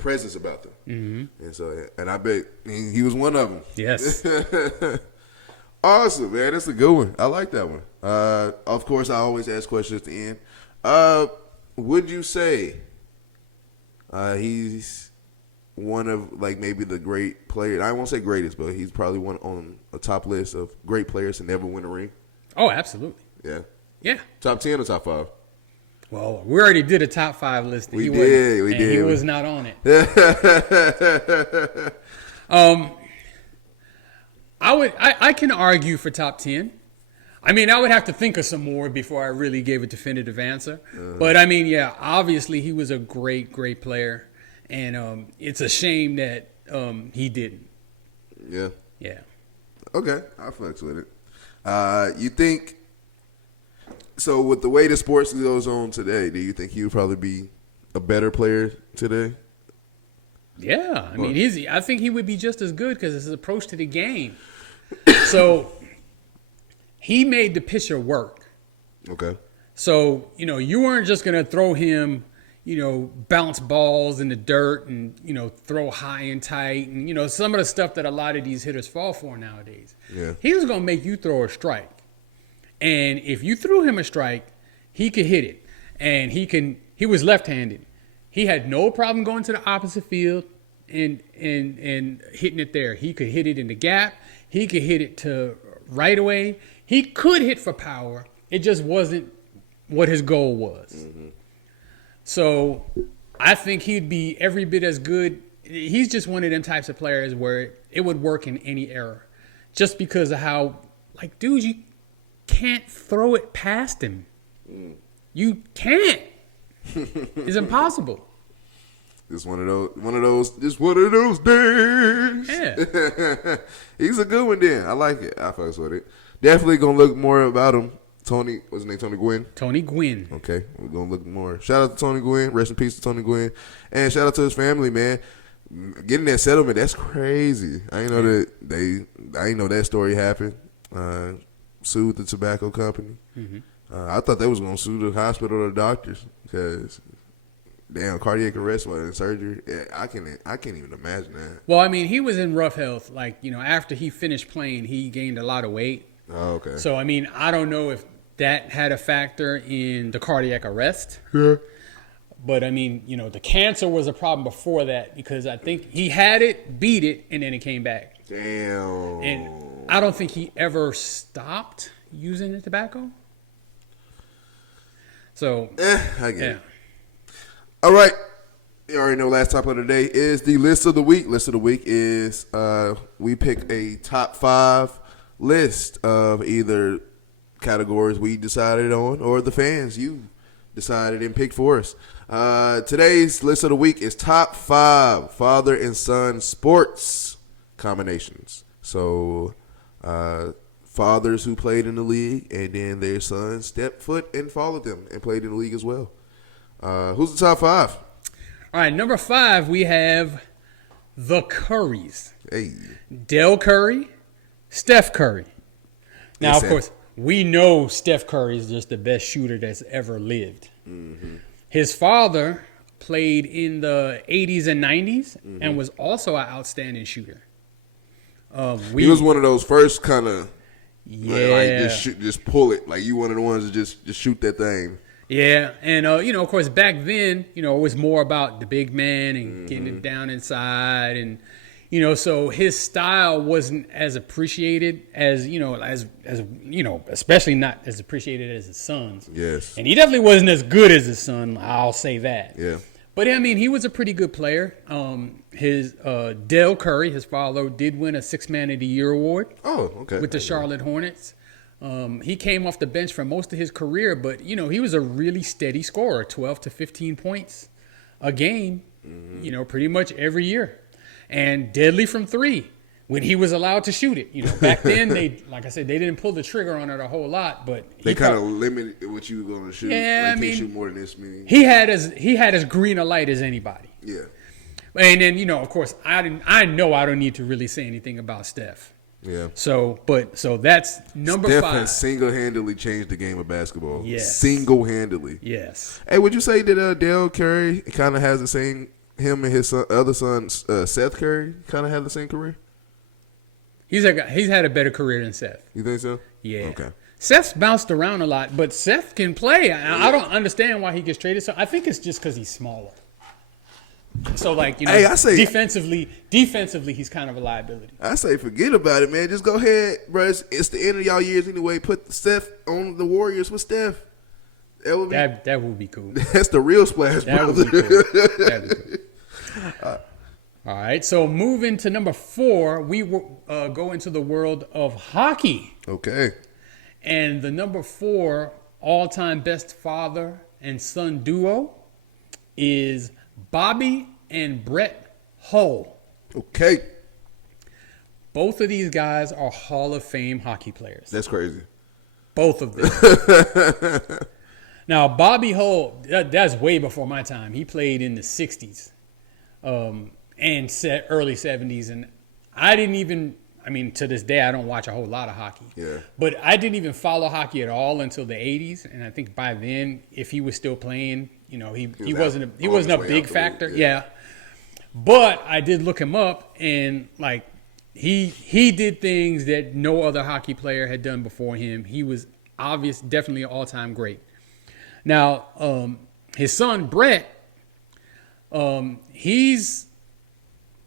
presence about them. Mm-hmm. And so, and I bet he was one of them. Yes. Awesome, man. That's a good one. I like that one. Of course, I always ask questions at the end. Would you say he's one of, like, maybe the great players? I won't say greatest, but he's probably one on a top list of great players to never win a ring. Oh, absolutely. Yeah. Yeah. Top 10 or top 5? Well, we already did a top 5 list. We did. He was not on it. I can argue for top 10. I mean, I would have to think of some more before I really gave a definitive answer. But I mean, yeah, obviously he was a great, great player. And it's a shame that he didn't. Yeah. Yeah. Okay. I'll flex with it. You think, so with the way the sports goes on today, do you think he would probably be a better player today? Yeah, I mean, I think he would be just as good because his approach to the game. So he made the pitcher work. Okay. So, you weren't just going to throw him, bounce balls in the dirt and, throw high and tight and, some of the stuff that a lot of these hitters fall for nowadays. Yeah. He was going to make you throw a strike. And if you threw him a strike, he could hit it. And he was left-handed. He had no problem going to the opposite field and hitting it there. He could hit it in the gap. He could hit it to right away. He could hit for power. It just wasn't what his goal was. Mm-hmm. So I think he'd be every bit as good. He's just one of them types of players where it would work in any era. Just because of how, dude, you can't throw it past him. You can't. It's impossible. Just one of those days. Yeah. He's a good one then. I like it. I fucks with it. Definitely gonna look more about him. Tony, what's his name? Tony Gwynn? Tony Gwynn. Okay. We're gonna look more. Shout out to Tony Gwynn. Rest in peace to Tony Gwynn. And shout out to his family, man. Getting that settlement, that's crazy. I didn't know that story happened. Sued the tobacco company. Mm-hmm. I thought they was gonna sue the hospital or the doctors because damn, cardiac arrest and surgery. Yeah, I can't even imagine that. Well, I mean, he was in rough health. After he finished playing, he gained a lot of weight. Oh, okay. So, I mean, I don't know if that had a factor in the cardiac arrest. Yeah. But, I mean, the cancer was a problem before that because I think he had it, beat it, and then it came back. Damn. And I don't think he ever stopped using the tobacco. So, I get it. All right. You already know last topic of the day is the list of the week. List of the week is we pick a top 5 list of either categories we decided on or the fans you decided and picked for us. Today's list of the week is top 5 father and son sports combinations. So fathers who played in the league and then their sons stepped foot and followed them and played in the league as well. Who's the top 5? All right, number 5, we have the Currys. Hey. Del Curry, Steph Curry. Now, of course, we know Steph Curry is just the best shooter that's ever lived. Mm-hmm. His father played in the 80s and 90s and was also an outstanding shooter. He was one of those first kind of, yeah, just pull it. Like you one of the ones that just shoot that thing. Yeah, and of course, back then, it was more about the big man and getting it down inside, and so his style wasn't as appreciated as especially not as appreciated as his son's. Yes, and he definitely wasn't as good as his son. I'll say that. Yeah, but I mean, he was a pretty good player. His Del Curry, his father, did win a 6th Man of the Year award. Oh, okay, with the Charlotte Hornets. He came off the bench for most of his career, but, he was a really steady scorer, 12 to 15 points a game, pretty much every year. And deadly from 3 when he was allowed to shoot it. Back then, like I said, they didn't pull the trigger on it a whole lot, but they kind of limited what you were going to shoot. Yeah, you can't shoot more than this many. He had as green a light as anybody. Yeah. And then, of course, I know I don't need to really say anything about Steph. Yeah. So that's number 5. Steph has single-handedly changed the game of basketball. Yes. Single-handedly. Yes. Hey, would you say that Del Curry kind of has the same? Him and his other son, Seth Curry, kind of have the same career. He's had a better career than Seth. You think so? Yeah. Okay. Seth's bounced around a lot, but Seth can play. I don't understand why he gets traded. So I think it's just because he's smaller. So, hey, I say, defensively, he's kind of a liability. I say forget about it, man. Just go ahead, bro. It's the end of y'all years anyway. Put Steph on the Warriors with Steph. That would be cool. That's the real splash, that brother. Would be cool. That'd be cool. All right, so moving to number 4, we go into the world of hockey. Okay. And the number 4 all-time best father and son duo is Bobby and Brett Hull. Okay. Both of these guys are Hall of Fame hockey players. That's crazy. Both of them. Now, Bobby Hull, that's way before my time. He played in the 60s. And and early 70s. And I didn't even, I mean, to this day, I don't watch a whole lot of hockey. Yeah. But I didn't even follow hockey at all until the 80s. And I think by then, if he was still playing, you know, he wasn't a big factor. Yeah. But I did look him up, and like he did things that no other hockey player had done before him. He was definitely an all-time great. Now, his son Brett, he's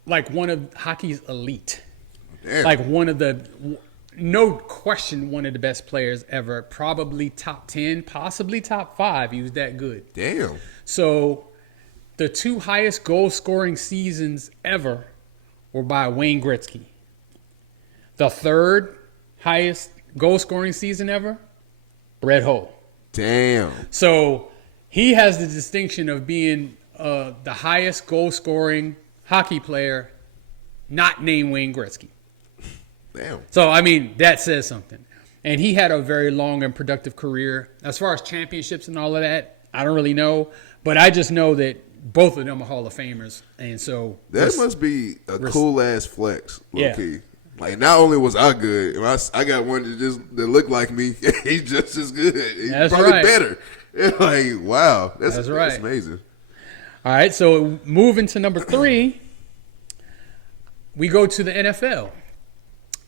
like one of hockey's elite. Damn. Like no question, one of the best players ever. Probably top 10, possibly top 5. He was that good. Damn. So the 2 highest goal-scoring seasons ever were by Wayne Gretzky. The 3rd highest goal-scoring season ever, Brett Hull. Damn. So he has the distinction of being the highest goal-scoring hockey player not named Wayne Gretzky. Damn. So, I mean, that says something. And he had a very long and productive career. As far as championships and all of that, I don't really know. But I just know that both of them are Hall of Famers. And so that must be a cool-ass flex, low-key. Yeah. Like, not only was I good, I got one that looked like me. He's just as good. He's probably better. Like, wow. That's right. That's amazing. All right, so moving to number 3, we go to the NFL.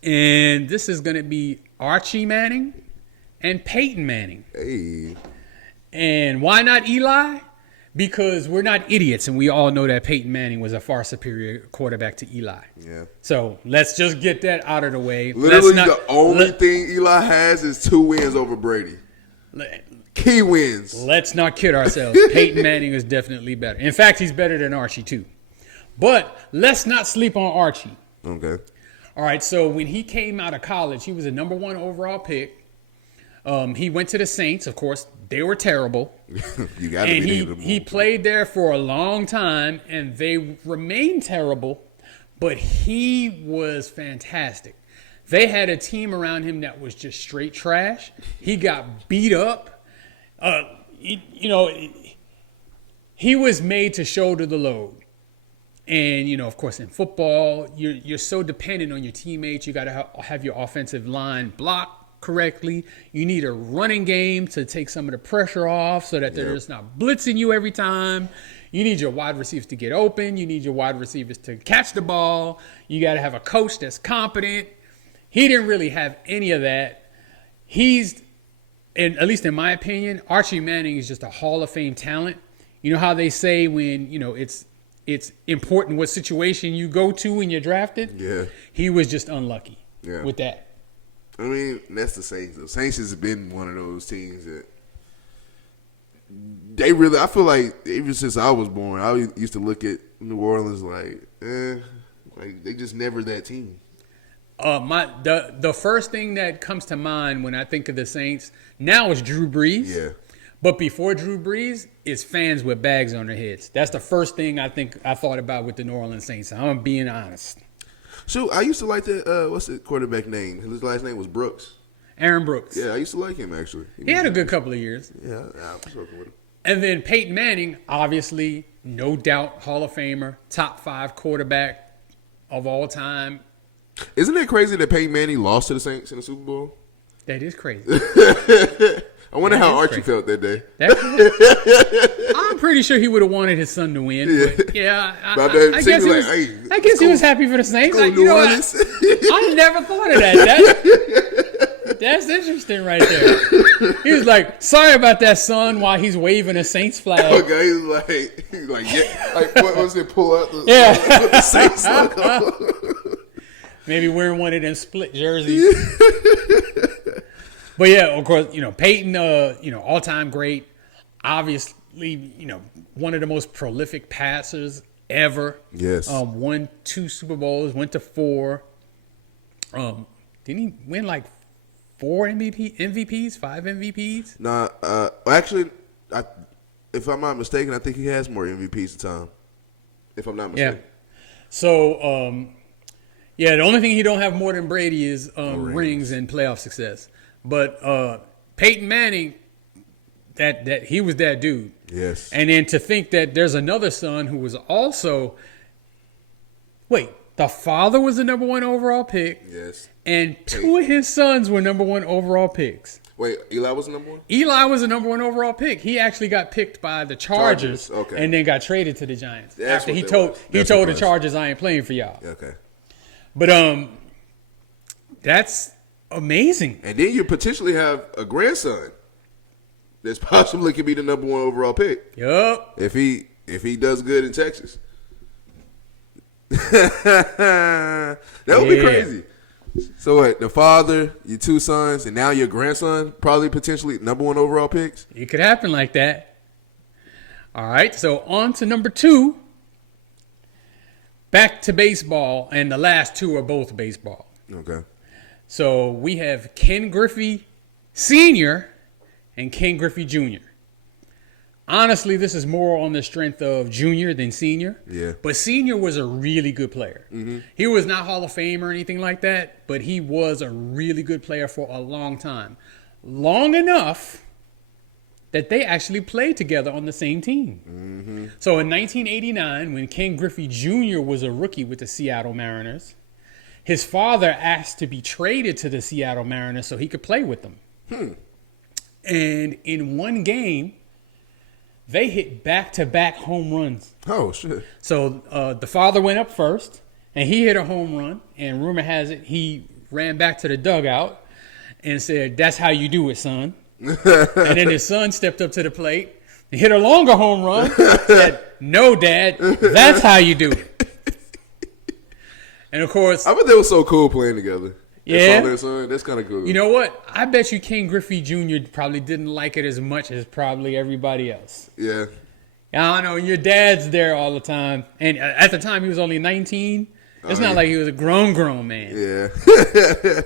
And this is going to be Archie Manning and Peyton Manning. Hey. And why not Eli? Because we're not idiots, and we all know that Peyton Manning was a far superior quarterback to Eli. Yeah. So let's just get that out of the way. Literally, the only thing Eli has is 2 wins over Brady. Key wins. Let's not kid ourselves. Peyton Manning is definitely better. In fact, he's better than Archie, too. But let's not sleep on Archie. Okay. All right, so when he came out of college, he was a number 1 overall pick. He went to the Saints. Of course, they were terrible. You got to be able to he played there for a long time, and they remained terrible, but he was fantastic. They had a team around him that was just straight trash. He got beat up. He was made to shoulder the load. And, you know, of course, in football, you're so dependent on your teammates. You got to have your offensive line block correctly. You need a running game to take some of the pressure off so that they're just not blitzing you every time. You need your wide receivers to get open. You need your wide receivers to catch the ball. You got to have a coach that's competent. He didn't really have any of that. And at least in my opinion, Archie Manning is just a Hall of Fame talent. You know how they say when, you know, it's important what situation you go to when you're drafted? Yeah. He was just unlucky with that. I mean, that's the Saints. The Saints has been one of those teams that they really, I feel like even since I was born, I used to look at New Orleans like they just never that team. The first thing that comes to mind when I think of the Saints now is Drew Brees. Yeah. But before Drew Brees, it's fans with bags on their heads. That's the first thing I think I thought about with the New Orleans Saints. I'm being honest. So I used to like that. What's the quarterback name? His last name was Brooks. Aaron Brooks. Yeah, I used to like him actually. He had a good couple of years. Yeah, I was working with him. And then Peyton Manning, obviously, no doubt, Hall of Famer, top 5 quarterback of all time. Isn't it crazy that Peyton Manning lost to the Saints in the Super Bowl? That is crazy. I wonder how Archie felt that day. I'm pretty sure he would have wanted his son to win. But I guess he was happy for the Saints. I never thought of that. That's interesting right there. He was like, sorry about that, son, while he's waving a Saints flag. Okay, he's like, yeah. Like, what was it? Pull out the Saints logo. Maybe wearing one of them split jerseys. But yeah, of course, you know, Peyton, all-time great. Obviously, you know, one of the most prolific passers ever. Yes. Won 2 Super Bowls, went to 4. Didn't he win like 4 MVPs, 5 MVPs? Nah, actually, if I'm not mistaken, I think he has more MVPs at the time. If I'm not mistaken. Yeah. So, the only thing he don't have more than Brady is rings and playoff success. But Peyton Manning, that he was that dude. Yes. And then to think that there's another son who was also Wait, the father was the number 1 overall pick. Yes. And 2 of his sons were number 1 overall picks. Wait, Eli was the number 1? Eli was the number 1 overall pick. He actually got picked by the Chargers. Okay. And then got traded to the Giants. That's after he what told that the was. Chargers, I ain't playing for y'all. Okay. But that's amazing. And then you potentially have a grandson that's possibly could be the number 1 overall pick. Yup. If he does good in Texas. That would be crazy. So what? The father, your 2 sons, and now your grandson probably potentially number 1 overall picks. It could happen like that. All right. So on to number 2. Back to baseball, and the last 2 are both baseball. Okay. So we have Ken Griffey Sr. and Ken Griffey Jr. Honestly, this is more on the strength of Junior than Senior. Yeah. But Senior was a really good player. Mm-hmm. He was not Hall of Fame or anything like that, but he was a really good player for a long time. Long enough that they actually played together on the same team. Mm-hmm. So in 1989, when Ken Griffey Jr. was a rookie with the Seattle Mariners, his father asked to be traded to the Seattle Mariners so he could play with them. And in one game, they hit back-to-back home runs. Oh, shit. So the father went up first, and he hit a home run. And rumor has it he ran back to the dugout and said, "That's how you do it, son." And then his son stepped up to the plate and hit a longer home run. Said, "No, Dad, that's how you do it." And, of course, I bet they were so cool playing together. Yeah. Father and son, that's kind of cool. You know what? I bet you Ken Griffey Jr. probably didn't like it as much as probably everybody else. Yeah. I don't know. Your dad's there all the time. And at the time, he was only 19. It's not like he was a grown man. Yeah.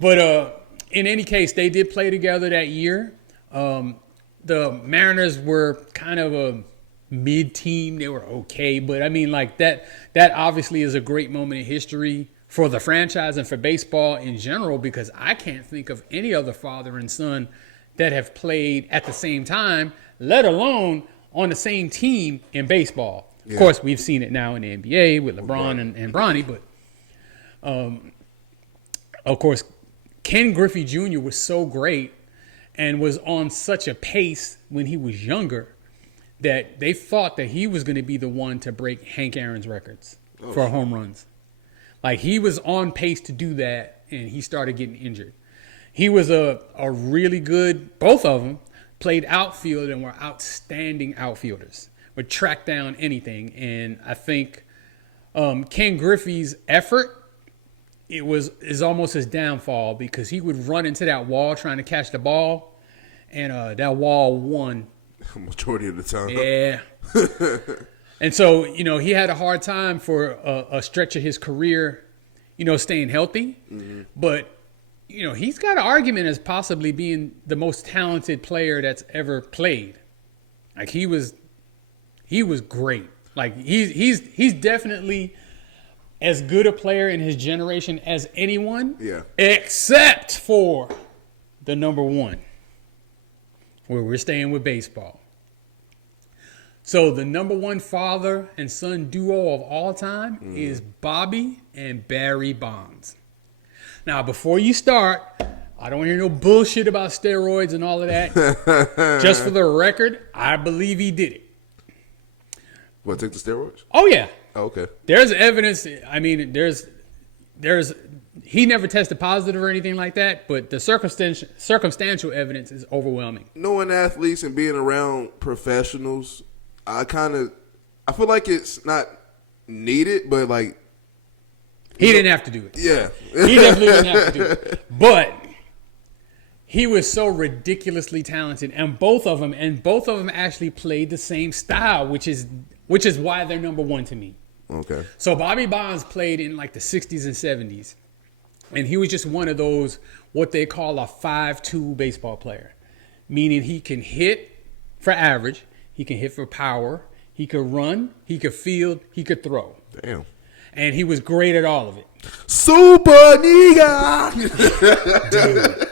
But in any case, they did play together that year. The Mariners were kind of a mid-team. They were okay. But, I mean, like that obviously is a great moment in history for the franchise and for baseball in general, because I can't think of any other father and son that have played at the same time, let alone on the same team in baseball. Yeah. Of course, we've seen it now in the NBA with LeBron and Bronny, but of course, Ken Griffey Jr. was so great and was on such a pace when he was younger that they thought that he was going to be the one to break Hank Aaron's records for home runs. Like, he was on pace to do that, and he started getting injured. He was a really good, both of them, played outfield and were outstanding outfielders, would track down anything. And I think Ken Griffey's effort, is almost his downfall, because he would run into that wall trying to catch the ball, and that wall won. Majority of the time. Yeah. And so, he had a hard time for a stretch of his career, staying healthy. Mm-hmm. But, he's got an argument as possibly being the most talented player that's ever played. Like, he was great. Like, he's definitely as good a player in his generation as anyone. Yeah. Except for the number 1, where we're staying with baseball. So the number 1 father and son duo of all time is Bobby and Barry Bonds. Now, before you start, I don't want to hear no bullshit about steroids and all of that. Just for the record, I believe he did it. What, take the steroids? Oh, yeah. Oh, okay. There's evidence. I mean, he never tested positive or anything like that, but the circumstantial evidence is overwhelming. Knowing athletes and being around professionals, I feel like it's not needed, but like, he didn't have to do it. Yeah. He definitely didn't have to do it. But he was so ridiculously talented, and both of them actually played the same style, which is why they're number 1 to me. Okay. So Bobby Bonds played in like the 60s and 70s, and he was just one of those, what they call a 5'2" baseball player, meaning he can hit for average, he can hit for power, he could run, he could field, he could throw. Damn. And he was great at all of it. Super nigga! Dude.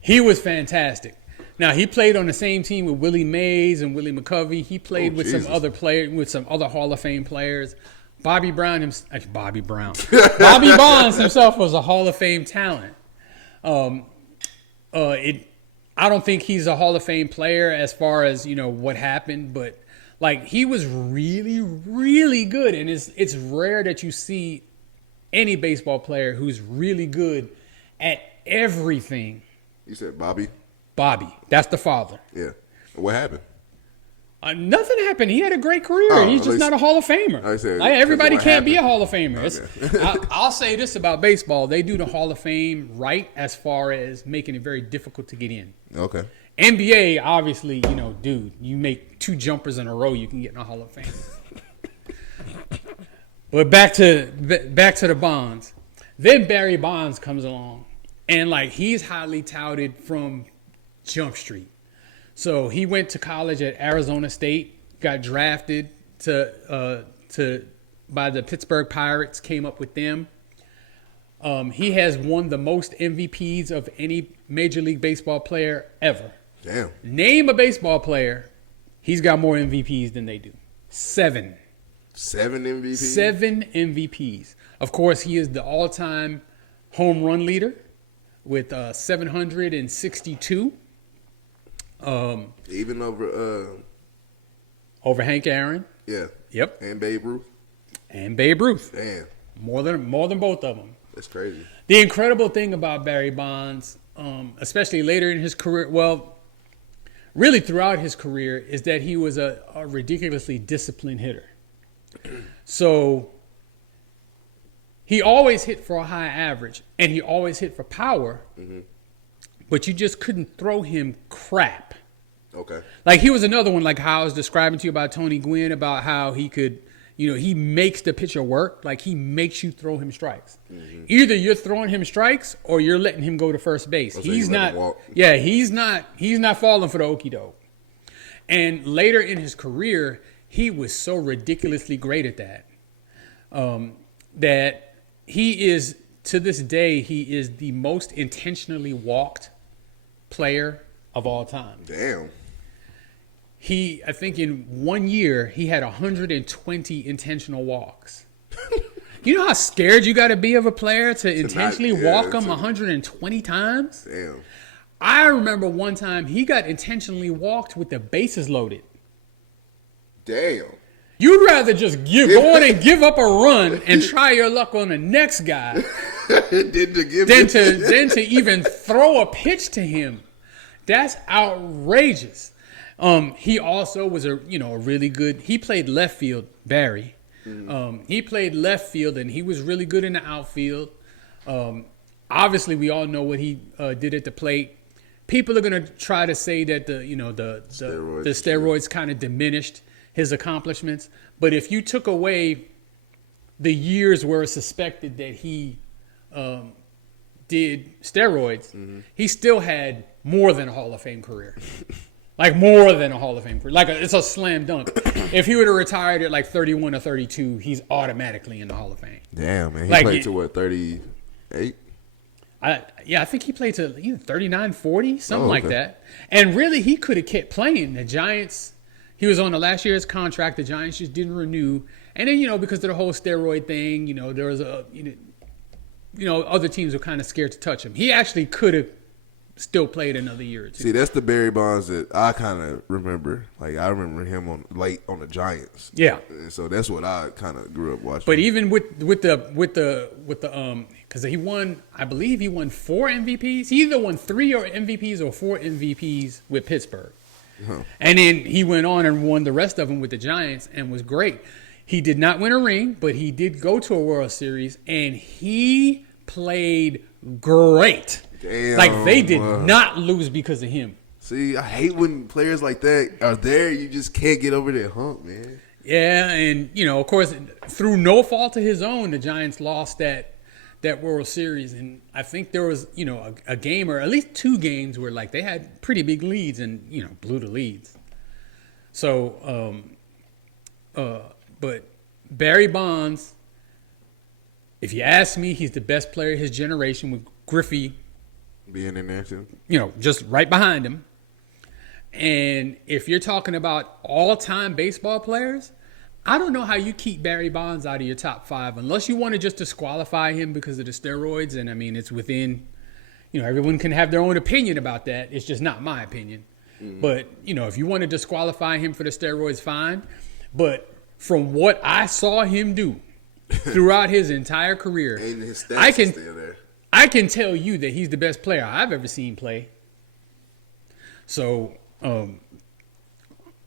He was fantastic. Now he played on the same team with Willie Mays and Willie McCovey. He played with some other players, with some other Hall of Fame players. Bobby Bonds himself was a Hall of Fame talent. I don't think he's a Hall of Fame player as far as what happened, but like he was really, really good, and it's rare that you see any baseball player who's really good at everything. You said Bobby? Bobby, that's the father. Yeah. What happened? Nothing happened. He had a great career. He's just not a Hall of Famer. Everybody can't be a Hall of Famer. Okay. I'll say this about baseball. They do the Hall of Fame right as far as making it very difficult to get in. Okay. NBA, obviously, dude, you make 2 jumpers in a row, you can get in the Hall of Fame. But back to the Bonds. Then Barry Bonds comes along. And, like, he's highly touted from Jump Street. So he went to college at Arizona State, got drafted by the Pittsburgh Pirates, came up with them. He has won the most MVPs of any Major League Baseball player ever. Damn. Name a baseball player, he's got more MVPs than they do. 7. 7 MVPs? 7 MVPs. Of course, he is the all-time home run leader with 762. Even over Hank Aaron. Yeah. Yep. And Babe Ruth. Damn. More than both of them. That's crazy. The incredible thing about Barry Bonds, especially later in his career, well, really throughout his career, is that he was a ridiculously disciplined hitter. So he always hit for a high average, and he always hit for power. Mm-hmm. But you just couldn't throw him crap. Okay. Like he was another one, like how I was describing to you about Tony Gwynn, about how he could, he makes the pitcher work. Like he makes you throw him strikes. Mm-hmm. Either you're throwing him strikes or you're letting him go to first base. He's not falling for the okie doke. And later in his career, he was so ridiculously great at that, that he is, to this day, he is the most intentionally walked player of all time. Damn. I think in 1 year, he had 120 intentional walks. You know how scared you got to be of a player to intentionally walk him 120 times? Damn. I remember one time he got intentionally walked with the bases loaded. Damn. You'd rather just go on and give up a run and try your luck on the next guy than to even throw a pitch to him. That's outrageous. He also was a really good. He played left field, Barry. Mm-hmm. He played left field and he was really good in the outfield. Obviously, we all know what he did at the plate. People are gonna try to say that the steroids kind of diminished his accomplishments, but if you took away the years where it's suspected that he did steroids, mm-hmm. he still had more than a Hall of Fame career. Like more than a Hall of Fame career. It's a slam dunk. If he would have retired at like 31 or 32, he's automatically in the Hall of Fame. Damn, man. He played to what, 38? I think he played to either 39, 40, something like that. And really, he could have kept playing. The Giants, he was on the last year's contract. The Giants just didn't renew. And then, because of the whole steroid thing, there was other teams were kind of scared to touch him. He actually could have still played another year or two. See, that's the Barry Bonds that I kind of remember. Like, I remember him on the Giants. Yeah. And so that's what I kind of grew up watching. But even with the because he won, I believe he won 4 MVPs. He either won 3 MVPs or 4 MVPs with Pittsburgh. Huh. And then he went on and won the rest of them with the Giants and was great. He did not win a ring, but he did go to a World Series, and he played great. Damn, like they did not lose because of him. See, I hate when players like that are there. You just can't get over that hump, man. Yeah, and of course, through no fault of his own, the Giants lost that World Series, and I think there was a game or at least 2 games where like they had pretty big leads and blew the leads. So, but Barry Bonds, if you ask me, he's the best player of his generation with Griffey being in there too. Just right behind him. And if you're talking about all-time baseball players, I don't know how you keep Barry Bonds out of your top 5 unless you want to just disqualify him because of the steroids. And, I mean, it's within, everyone can have their own opinion about that. It's just not my opinion. Mm-hmm. But, if you want to disqualify him for the steroids, fine. But from what I saw him do throughout his entire career, and his stats I can tell you that he's the best player I've ever seen play. So, on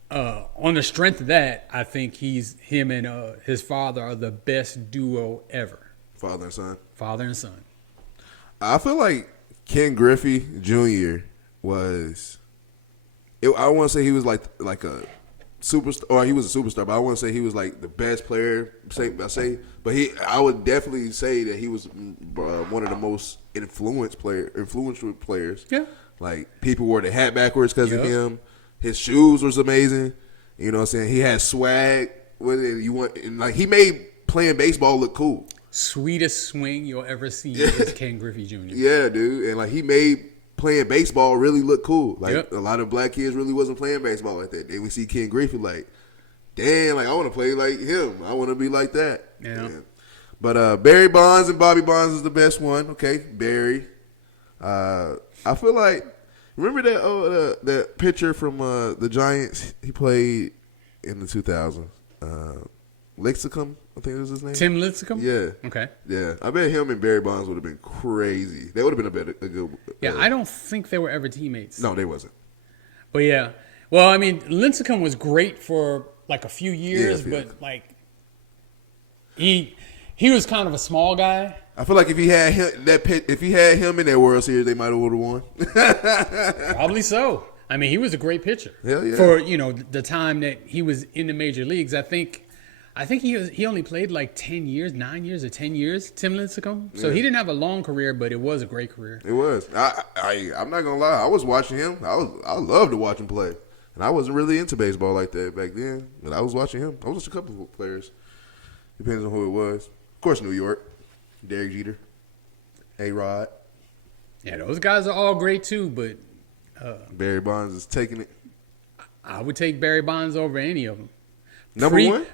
the strength of that, I think him and his father are the best duo ever. Father and son. Father and son. I feel like Ken Griffey Jr. was. I want to say he was like a superstar, or he was a superstar, but I want to say he was like the best player. But I would definitely say that he was one of the most influential players. Yeah. Like people wore the hat backwards because of him. His shoes was amazing. You know what I'm saying? He had swag with it. And he made playing baseball look cool. Sweetest swing you'll ever see is Ken Griffey Jr. Yeah, dude. And he made playing baseball really look cool. A lot of black kids really wasn't playing baseball like that. Then we see Ken Griffey damn, I want to play like him. I want to be like that. Yeah. Man. But Barry Bonds and Bobby Bonds is the best one. Okay, Barry. I feel like, remember that pitcher from the Giants? He played in the 2000s. Lincecum, I think was his name. Tim Lincecum? Yeah. Okay. Yeah. I bet him and Barry Bonds would have been crazy. That would have been a good. Yeah, I don't think they were ever teammates. No, they wasn't. But yeah. Well, I mean, Lincecum was great for a few years, but he was kind of a small guy. I feel like if he had him in that World Series, they might have would have won. Probably so. I mean, he was a great pitcher. Hell yeah. For the time that he was in the major leagues. I think he only played 9 years or 10 years. Tim Lincecum. So he didn't have a long career, but it was a great career. It was. I'm not gonna lie. I was watching him. I loved to watch him play, and I wasn't really into baseball like that back then. But I was watching him. I was watching a couple of players. Depends on who it was. Of course, New York. Derek Jeter, A-Rod. Yeah, those guys are all great too, but Barry Bonds is taking it. I would take Barry Bonds over any of them. Number one?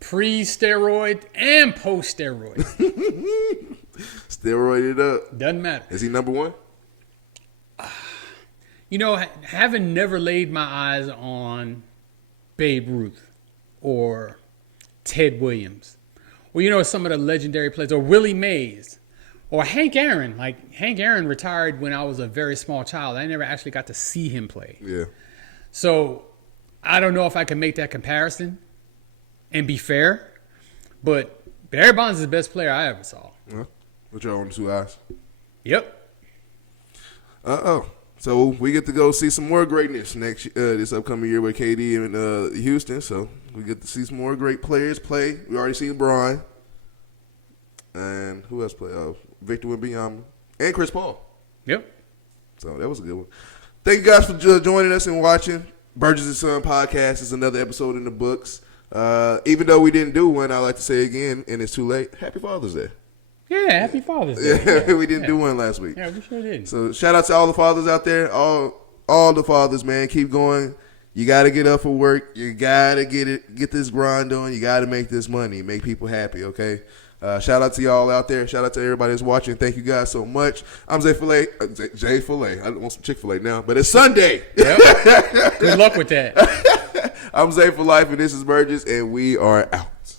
Pre-steroid and post-steroid. Steroided up. Doesn't matter. Is he number one? Having never laid my eyes on Babe Ruth or Ted Williams, or some of the legendary players, or Willie Mays, or Hank Aaron. Hank Aaron retired when I was a very small child. I never actually got to see him play. Yeah. So I don't know if I can make that comparison and be fair, but Barry Bonds is the best player I ever saw. With your own 2 eyes. Yep. So we get to go see some more greatness this upcoming year with KD and Houston. So we get to see some more great players play. We already seen Brian. And who else played? Victor Wembanyama and Chris Paul. Yep. So that was a good one. Thank you guys for joining us and watching. Burgess&Son podcast is another episode in the books. Even though we didn't do one, I like to say again, and it's too late. Happy Father's Day. Yeah, happy Father's Day. Yeah, we didn't do one last week. Yeah, we sure did. So shout out to all the fathers out there, all the fathers, man. Keep going. You got to get up for work. You got to get this grind on. You got to make this money, make people happy, okay? Shout out to y'all out there. Shout out to everybody that's watching. Thank you guys so much. I'm Zay Filet. Jay Filet. I want some Chick-fil-A now, but it's Sunday. Yep. Good luck with that. I'm Zay for Life, and this is Burgess, and we are out.